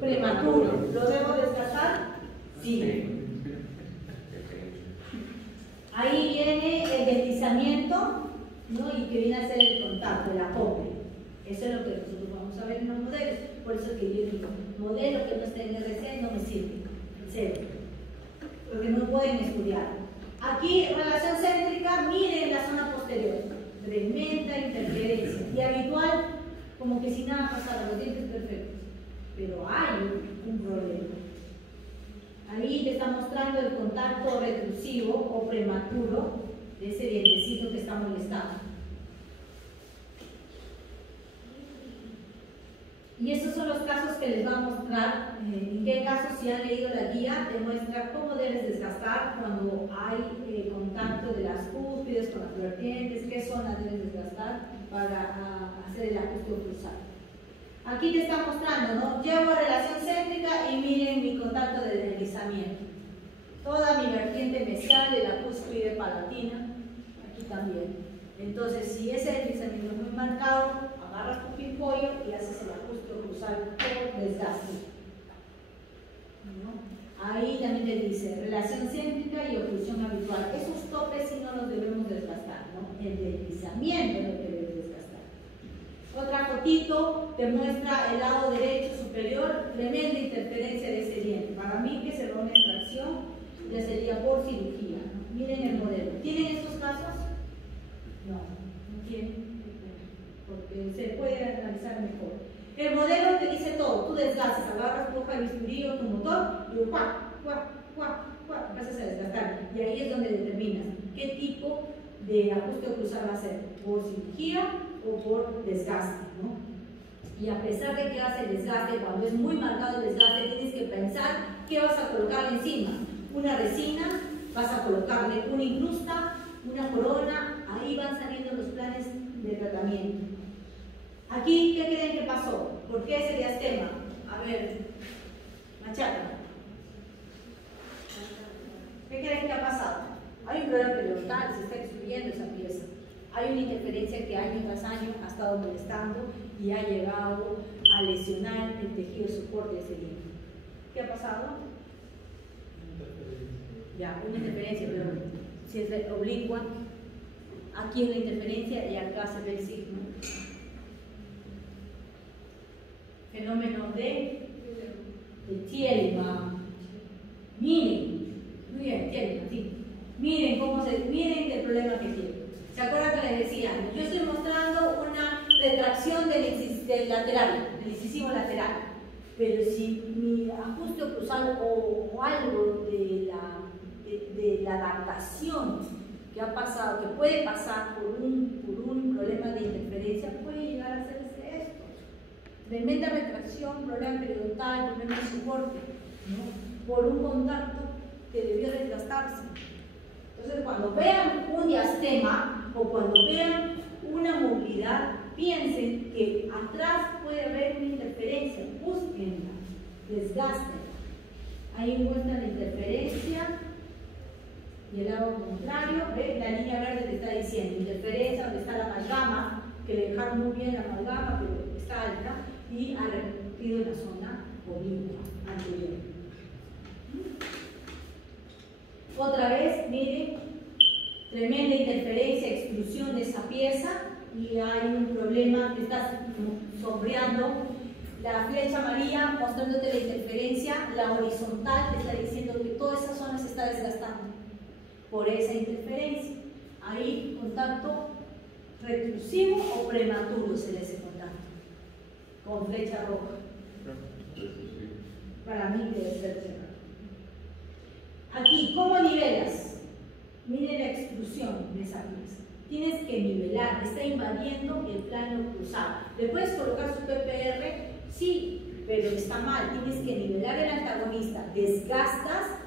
Prematuro. ¿Lo debo desgastar? Sí. Ahí viene el deslizamiento, ¿no? Y que viene a ser el contacto, el acople. Eso es lo que nosotros vamos a ver en los modelos. Por eso que yo digo, modelo que no esté en RC no me sirve, cero, porque no pueden estudiar. Aquí, relación céntrica, miren la zona posterior, tremenda interferencia. Y habitual, como que si nada pasara, los dientes perfectos. Pero hay un problema. Ahí te está mostrando el contacto retrusivo o prematuro de ese dientecito que está molestando. Y estos son los casos que les va a mostrar. En qué casos, si han leído la guía, te muestra cómo debes desgastar cuando hay contacto de las cúspides con las vertientes, qué zonas debes desgastar para hacer el ajuste oclusal. Aquí te está mostrando, ¿no? Llevo relación céntrica y miren mi contacto de deslizamiento. Toda mi vertiente mesial de la cúspide palatina, aquí también. Entonces, si ese deslizamiento es muy marcado, agarras tu pimpollo y haces el ajuste oclusal por desgaste. ¿No? Ahí también te dice relación céntrica y oclusión habitual. Esos topes sí no los debemos desgastar, ¿no? El deslizamiento es lo que debes desgastar. Otra fotito te muestra el lado derecho superior, tremenda interferencia de ese diente. Para mí que se va una extracción ya sería por cirugía, ¿no? Miren el modelo. ¿Tienen estos casos? No tienen. Porque se puede analizar mejor. El modelo te dice todo, tú desgastas, agarras tu hoja de bisturí o tu motor y empiezas a desgastar. Y ahí es donde determinas qué tipo de ajuste oclusal va a ser, por cirugía o por desgaste, ¿no? Y a pesar de que hace el desgaste, cuando es muy marcado el desgaste, tienes que pensar qué vas a colocar encima. Una resina, vas a colocarle una incrusta, una corona, ahí van saliendo los planes de tratamiento. Aquí, ¿qué creen que pasó? ¿Por qué ese diastema? A ver, machaca. ¿Qué creen que ha pasado? Hay un problema periodontal, se está excluyendo esa pieza. Hay una interferencia que año tras año ha estado molestando y ha llegado a lesionar el tejido soporte de ese diente. ¿Qué ha pasado? Ya, una interferencia, pero si es oblicua, aquí una interferencia y acá se ve el signo. Fenómeno de Thielman. Miren, muy bien, Thielman, sí. Miren miren el problema que tiene. ¿Se acuerdan que les decía? Yo estoy mostrando una retracción del lateral, del incisivo lateral. Pero si mi ajuste oclusal o algo de la adaptación que ha pasado, que puede pasar por un problema de interferencia, puede llegar a hacerse esto. Tremenda retracción, problema periodontal, problema de soporte, ¿no? Por un contacto que debió desgastarse. Entonces, cuando vean un diastema o cuando vean una movilidad, piensen que atrás puede haber una interferencia, búsquenla, desgasten. Ahí muestran la interferencia y el lado contrario, ¿ve? La línea verde te está diciendo interferencia donde está la amalgama, que le dejaron muy bien la amalgama, pero está alta y ha repercutido en la zona oblicua anterior. Otra vez, miren, tremenda interferencia, exclusión de esa pieza y hay un problema que está sombreando la flecha amarilla mostrándote la interferencia, la horizontal te está diciendo que toda esa zona se está desgastando por esa interferencia. Ahí contacto retrusivo o prematuro se le hace contacto con flecha roja. Para mí debe ser cerrado. Aquí, ¿cómo nivelas? Miren la exclusión de esa pieza. Tienes que nivelar, está invadiendo el plano oclusal. ¿Le puedes colocar su PPR? Sí, pero está mal. Tienes que nivelar el antagonista. Desgastas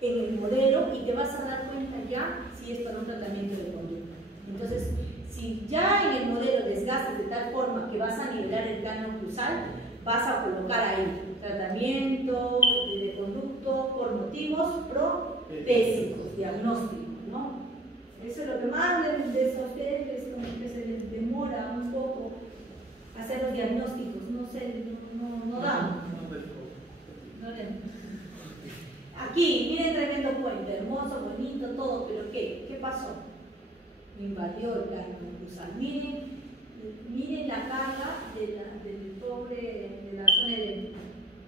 en el modelo y te vas a dar cuenta ya si es para un tratamiento de conducta. Entonces, si ya en el modelo desgastas de tal forma que vas a nivelar el plano oclusal, vas a colocar ahí tratamiento de conducto por motivos protésicos, diagnósticos, ¿no? Eso es lo que más de ustedes como que se les demora un poco hacer los diagnósticos, no dan. Aquí, miren tremendo puente, hermoso, bonito, todo, pero ¿qué? invadió el plano concursal. Miren la carga del pobre de la zona de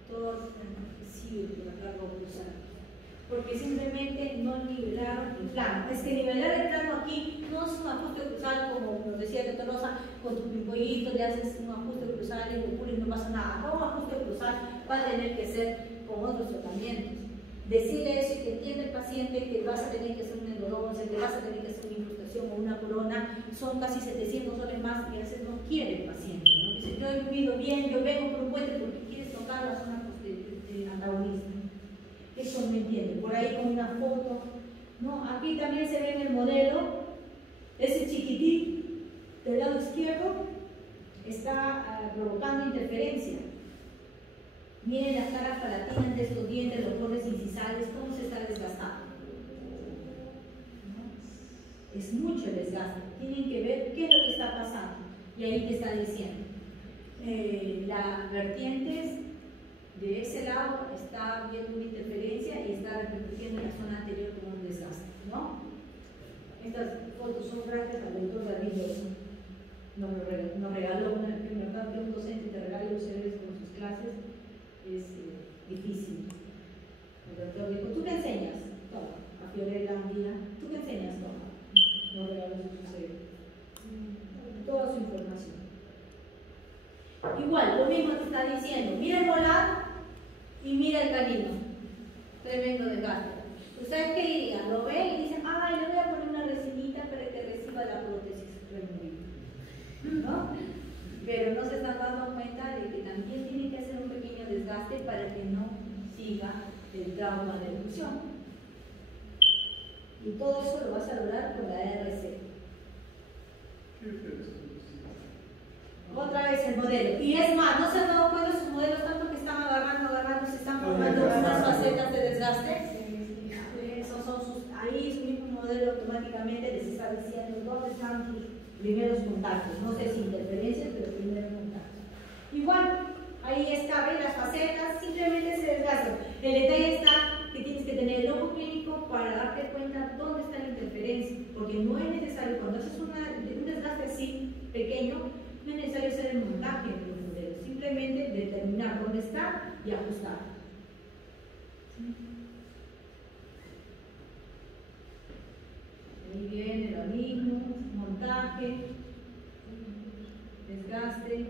todos por la carga concursal. Porque simplemente no nivelaron el plano. Es que nivelar el plano aquí no es un ajuste cruzal como nos decía que Tolosa, con tu pimpollito le haces un ajuste cruzal y no pasa nada. No, un ajuste cruzal va a tener que ser con otros tratamientos. Decirle eso y que entienda el paciente que vas a tener que hacer un endodoncia, que vas a tener que hacer una incrustación o una corona, son casi 700 soles más y a veces no quiere el paciente, ¿no? Dice, yo he vivido bien, yo vengo por un puente porque quieres tocar la zona antagonista. Eso no entiende. Por ahí con una foto, ¿no? Aquí también se ve en el modelo, ese chiquitín del lado izquierdo está provocando interferencia. Miren las caras palatinas de estos dientes, los bordes incisales, cómo se está desgastando. ¿No? Es mucho el desgaste. Tienen que ver qué es lo que está pasando. Y ahí te está diciendo. Las vertientes de ese lado está viendo una interferencia y está repercutiendo en la zona anterior como un desgaste, ¿no? Estas fotos son gracias al doctor David Loza. Nos regaló una, en verdad que un docente te regale los cerebros con sus clases es difícil. El doctor dijo, ¿tú qué enseñas? Toma, a Fiorella Andina, ¿tú qué enseñas? Toma, nos regaló su cerebro. Toda su información. Igual, lo mismo te está diciendo, mira el molar y mira el canino. Tremendo desgaste. ¿Ustedes qué dirían? Lo ven y dicen, ah, le voy a poner una resinita para que reciba la prótesis removida, ¿no? Pero no se están dando cuenta de que también tienen que hacer un pequeño desgaste para que no siga el trauma de oclusión. Y todo eso lo vas a lograr con la RC. Otra vez el modelo. Y es más, ¿no se han dado cuenta sus modelos tanto que están agarrando, se están formando unas facetas de desgaste? Esos son ahí su mismo modelo automáticamente les está diciendo dónde están sus primeros contactos. No sé si interferencias, pero primeros contactos. Igual, ahí está, ven las facetas, simplemente se desgastan. El detalle está que tienes que tener el ojo clínico para darte cuenta dónde está la interferencia, porque no es necesario, cuando haces un desgaste así, pequeño, no es necesario hacer el montaje de los modelos, simplemente determinar dónde está y ajustar. ¿Sí? Ahí viene lo mismo, montaje, desgaste,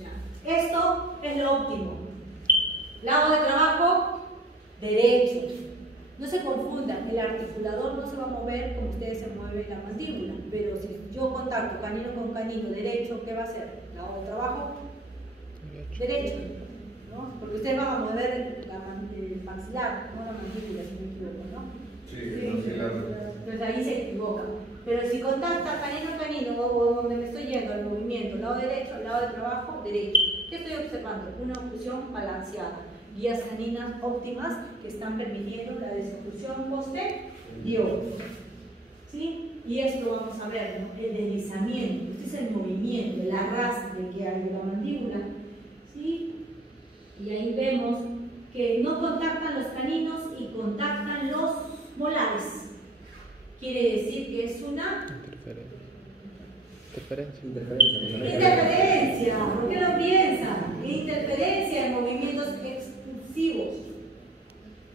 ya. Esto es lo óptimo. Lado de trabajo, derecho. No se confundan, el articulador no se va a mover como ustedes se mueve la mandíbula, pero si yo contacto canino con canino derecho, ¿qué va a hacer? Lado de trabajo, derecho, ¿no? Porque ustedes van a mover el maxilar, no la mandíbula, si no me equivoco, ¿no? Sí, maxilar. Entonces ahí se equivoca. Pero si contacta canino o donde me estoy yendo, el movimiento, lado derecho, lado de trabajo, derecho. ¿Qué estoy observando? Una oclusión balanceada. Guías caninas óptimas que están permitiendo la desoclusión posterior. ¿Sí? Y esto vamos a ver, ¿no? El deslizamiento, este es el movimiento, el arrastre que hay de la mandíbula. ¿Sí? Y ahí vemos que no contactan los caninos y contactan los molares. Quiere decir que es una interferencia. ¿Por qué lo piensan? Interferencia en movimientos expulsivos.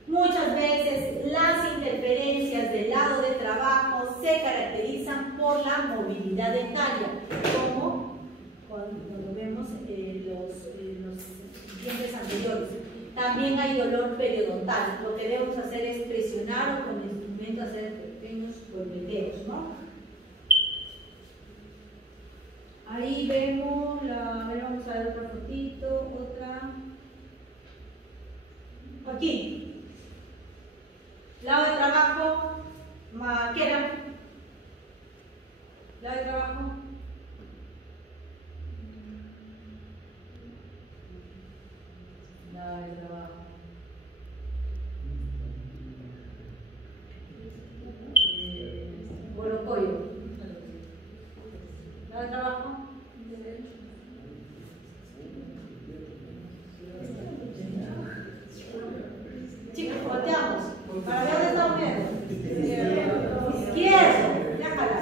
Muchas veces las interferencias del lado de trabajo se caracterizan por la movilidad dentaria, como cuando vemos los dientes anteriores. También hay dolor periodontal. Lo que debemos hacer es presionar o con el instrumento hacer pequeños golpeteos, ¿no? Ahí vemos a ver, vamos a ver otra fotito, otra. Aquí. Lado de trabajo, maquera. Lado de trabajo. Lado de trabajo. Borocoyo. Lado de trabajo. Chicos, volteamos para ver dónde estamos viendo. Izquierdo, déjala.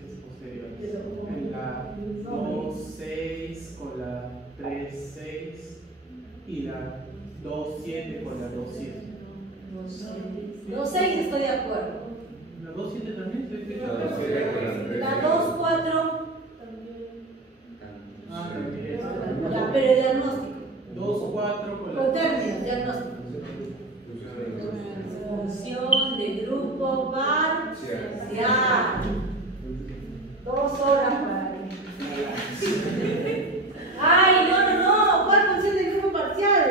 piezas posteriores. En la 2-6 con la 3-6 y la 2-7 con la 2-7. 2-6 estoy de acuerdo. La 2-7 también se escribe. La 2-4. Ah, también. Ya, pero el diagnóstico. 2-4 con la Con términos, diagnóstico. Función de grupo parcial. 2 horas para ay, no. ¿Cuál función de grupo parcial?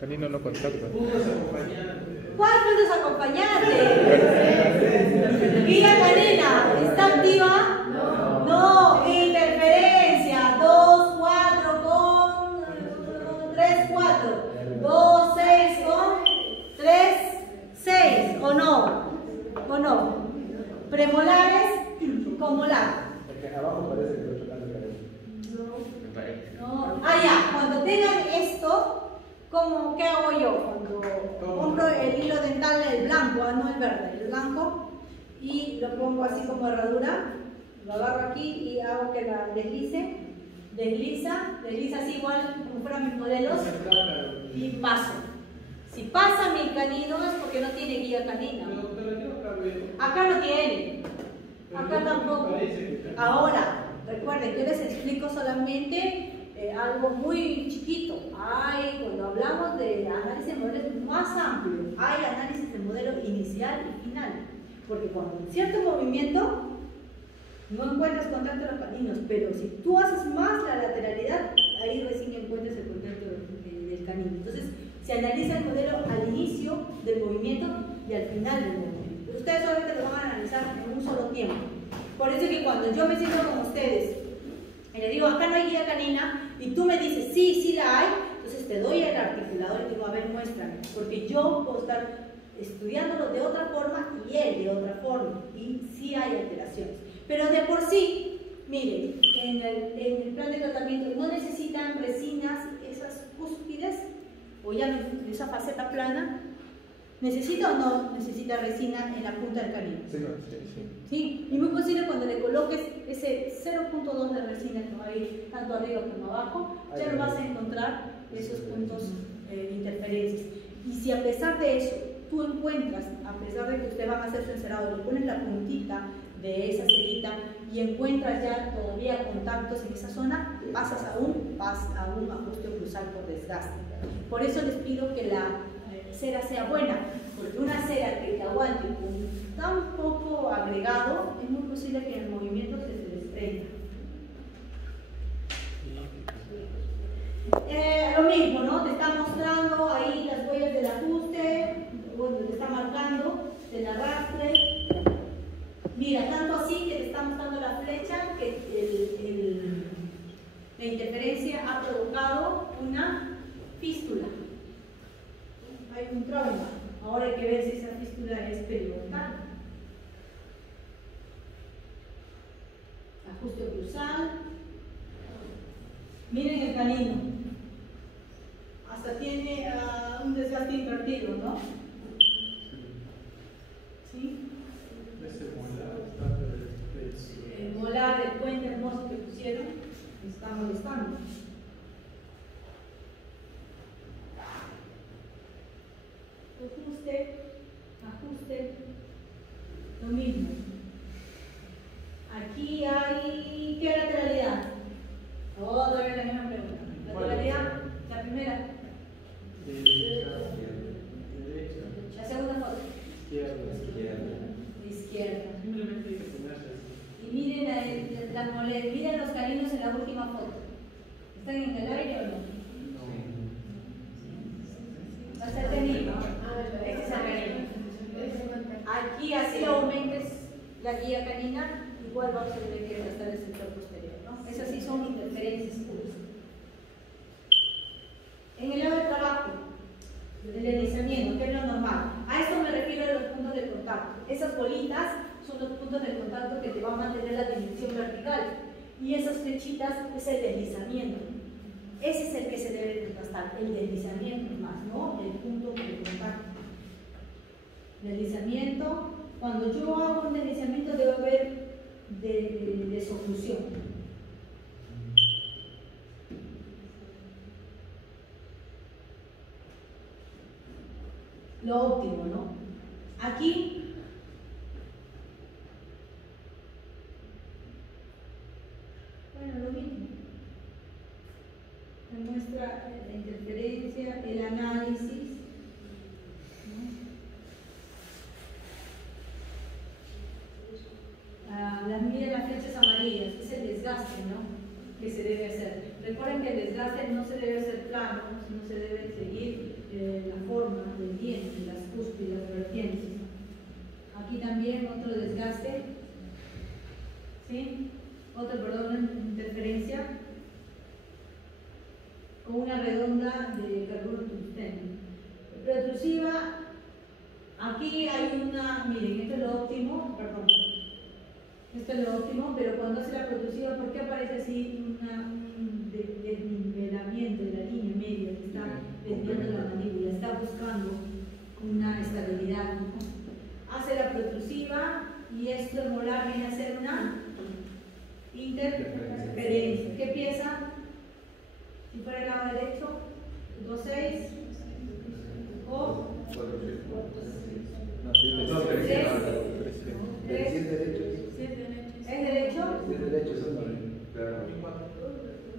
Canino no contacta. Puntos acompañantes. ¿Cuál puntos acompañantes? Guía canina, ¿está activa? No. Interferencia. 2, 4 con 3, 4. 2, 6 con 3, 6. ¿O no? Premolares con molar. Abajo parece que estoy chocando el cabello. Me parece. No. Ah, ya. Cuando tengan esto, ¿qué hago yo? Cuando compro el hilo dental, el blanco, no el verde, el blanco, y lo pongo así como herradura, lo agarro aquí y hago que la desliza así igual como fueran mis modelos, y paso. Si pasa mi canino es porque no tiene guía canina. Pero yo acá veo. Acá no tiene. Acá tampoco. Ahora, recuerden, yo les explico solamente algo muy chiquito. Cuando hablamos de análisis de modelos más amplio, hay análisis de modelo inicial y final. Porque cuando en cierto movimiento no encuentras contacto de los caninos, pero si tú haces más la lateralidad, ahí recién encuentras el contacto del canino. Entonces, se analiza el modelo al inicio del movimiento y al final del movimiento. Pero ustedes solamente lo van a analizar en un solo tiempo. Por eso es que cuando yo me siento con ustedes y les digo, acá no hay guía canina, y tú me dices, sí la hay, entonces te doy el articulador y digo, a ver, muéstrame. Porque yo puedo estar estudiándolo de otra forma y él de otra forma, y sí hay alteraciones. Pero de por sí, miren, en el plan de tratamiento no necesitan resinas, esas cúspides, o ya esa faceta plana, ¿necesita o no necesita resina en la punta del canino? Sí, y muy posible cuando le coloques ese 0.2 de resina que va a ir tanto arriba como abajo, ya no vas a encontrar esos puntos de interferencias. Y si a pesar de eso tú encuentras, a pesar de que usted va a hacer su encerado, le pones la puntita de esa cerita y encuentras ya todavía contactos en esa zona, pasas a un ajuste oclusal por desgaste. Por eso les pido que la cera sea buena, porque una cera que te aguante con tan poco agregado, es muy posible que en el movimiento se te desprenda. Lo mismo, ¿no? Te está mostrando ahí las huellas del ajuste, bueno, te está marcando del arrastre. Mira, tanto así que te está mostrando la flecha que la interferencia ha provocado una fístula. Hay un trauma. Ahora hay que ver si esa fístula es periodontal. Ajuste oclusal. Miren el canino. Hasta tiene un desgaste invertido, ¿no? ¿Sí? Ese molar está El molar, el puente hermoso que pusieron, está molestando. Ajuste, lo mismo. Aquí hay, ¿qué lateralidad? Otra vez la misma pregunta. Lateralidad, la primera. derecha, La segunda foto. izquierda. Izquierda. Simplemente hay que ponerse así. Y miren miren los caninos en la última foto. ¿Están en el aire o no? Va a ser canino. Este es el canino. Aquí, así lo aumentes la guía canina, igual vamos a tener que gastar el sector posterior, ¿no? Esas sí son interferencias. En el lado de trabajo, el deslizamiento, que es lo normal. A esto me refiero a los puntos de contacto. Esas bolitas son los puntos de contacto que te van a mantener la dimensión vertical. Y esas flechitas es el deslizamiento. Ese es el que se debe contrastar, el deslizamiento más, ¿no? El punto de contacto. Deslizamiento. Cuando yo hago un deslizamiento debe haber de solución. Lo óptimo, ¿no? Aquí, bueno, lo mismo. Demuestra la interferencia, el análisis, ¿no? Miren las flechas amarillas, es el desgaste, ¿no? Que se debe hacer. Recuerden que el desgaste no se debe hacer plano, sino se debe seguir la forma del diente, las cúspides, las vertientes. Aquí también otro desgaste, ¿sí? Otro, perdón, interferencia con una redonda de carburo tungsteno. Protrusiva, aquí hay una, miren, esto es lo óptimo, perdón. Esto es lo óptimo, pero cuando hace la protrusiva, ¿por qué aparece así un desnivelamiento de la línea media que está desviando la mandíbula? Está buscando una estabilidad, ¿no? Hace la protrusiva y esto el molar viene a ser una interferencia. ¿Qué pieza? Si fuera el lado derecho, 2,6 o 3. ¿Es derecho? Es derecho, son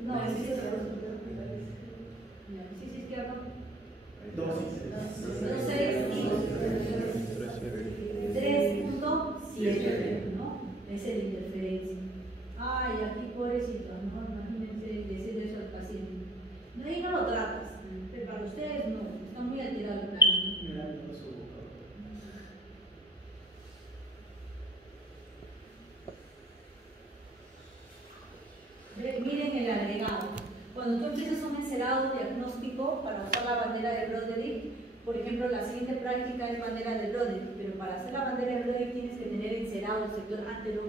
No, es izquierdo. Sí, izquierdo. 2,6 y 3,7, ¿no? Es el interferencia. Ay, aquí pobrecito, ¿no? Imagínense decirle eso al paciente. No, ahí no lo tratas, pero para ustedes no, está muy alterado el plan. Miren el agregado. Cuando tú empiezas un encerado diagnóstico para usar la bandera de Broderick, por ejemplo, la siguiente práctica es bandera de Broderick, pero para hacer la bandera de Broderick tienes que tener encerado el sector antero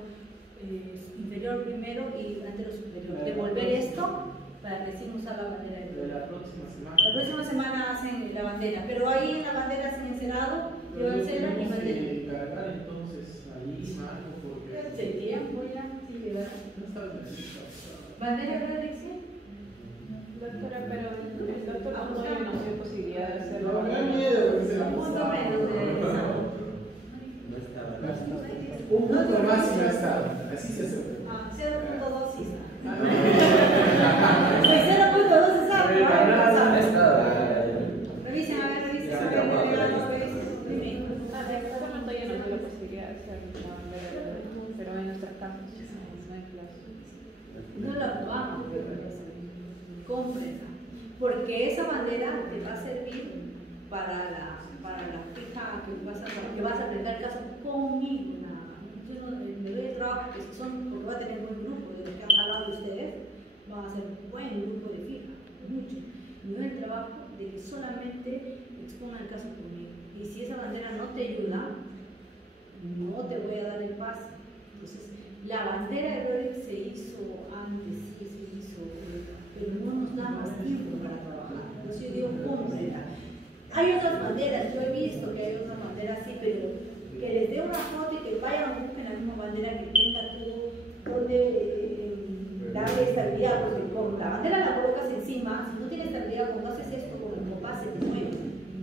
inferior primero y antero superior. Devolver esto para recién usar la bandera de Broderick. La próxima semana. La próxima semana hacen la bandera, pero ahí en la bandera hacen encerado, llevan cera y bandera. Cargar entonces ahí marco porque. Se tiempo ya, sí, ¿verdad? No estaba en la lista. Bandera de Broderick, sí. Doctora, pero el doctor todavía no tiene posibilidad de hacerlo. No, me da miedo que se la Un punto menos de examen. Un punto más y no está. Así se hace. 0.2 sí está. 0.2 es algo. Revisen, a ver, revisen. El doctor todavía no tiene la posibilidad de hacer la bandera, pero en nuestras casas no hay plazo. No la probamos, cómprenla. Porque esa bandera te va a servir para la fija que vas a aprender el caso conmigo nada más. Yo no, me doy el trabajo que son, porque va a tener buen grupo de los que han jalado de ustedes, van a ser un buen grupo de fija, mucho. Me doy el trabajo de que solamente expongan el caso conmigo. Y si esa bandera no te ayuda, no te voy a dar el pase. Entonces, la bandera de Broderick se hizo antes, sí se hizo, pero no nos da más tiempo para trabajar. Entonces yo digo, cómprenla. Hay otras banderas, yo he visto que hay otras banderas así, pero que les dé una foto y que vayan a buscar la misma bandera que tenga tú, donde darle estabilidad, porque con la bandera la colocas encima, si no tiene estabilidad, cuando haces esto con el compás se te mueve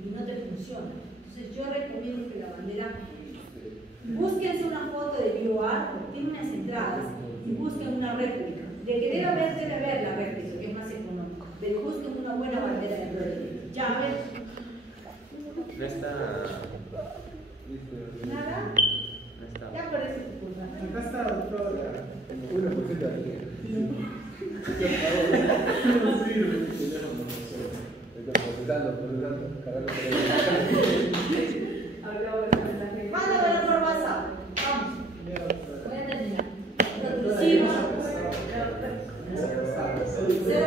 y no te funciona. Entonces yo recomiendo que la bandera, búsquense una foto de BioArt, tiene unas entradas, y busquen una réplica. De que debe haber la réplica, que es más económico, pero busquen una buena bandera de Broderick. Ya, a ver. No está. ¿Nada? No está. Ya aparece tu curva. Acá está, doctora. 1% aquí. No sirve el teléfono. Procesando, cargando. Mándamelo por WhatsApp. Vamos. Voy a terminar. Protrusiva. 0.2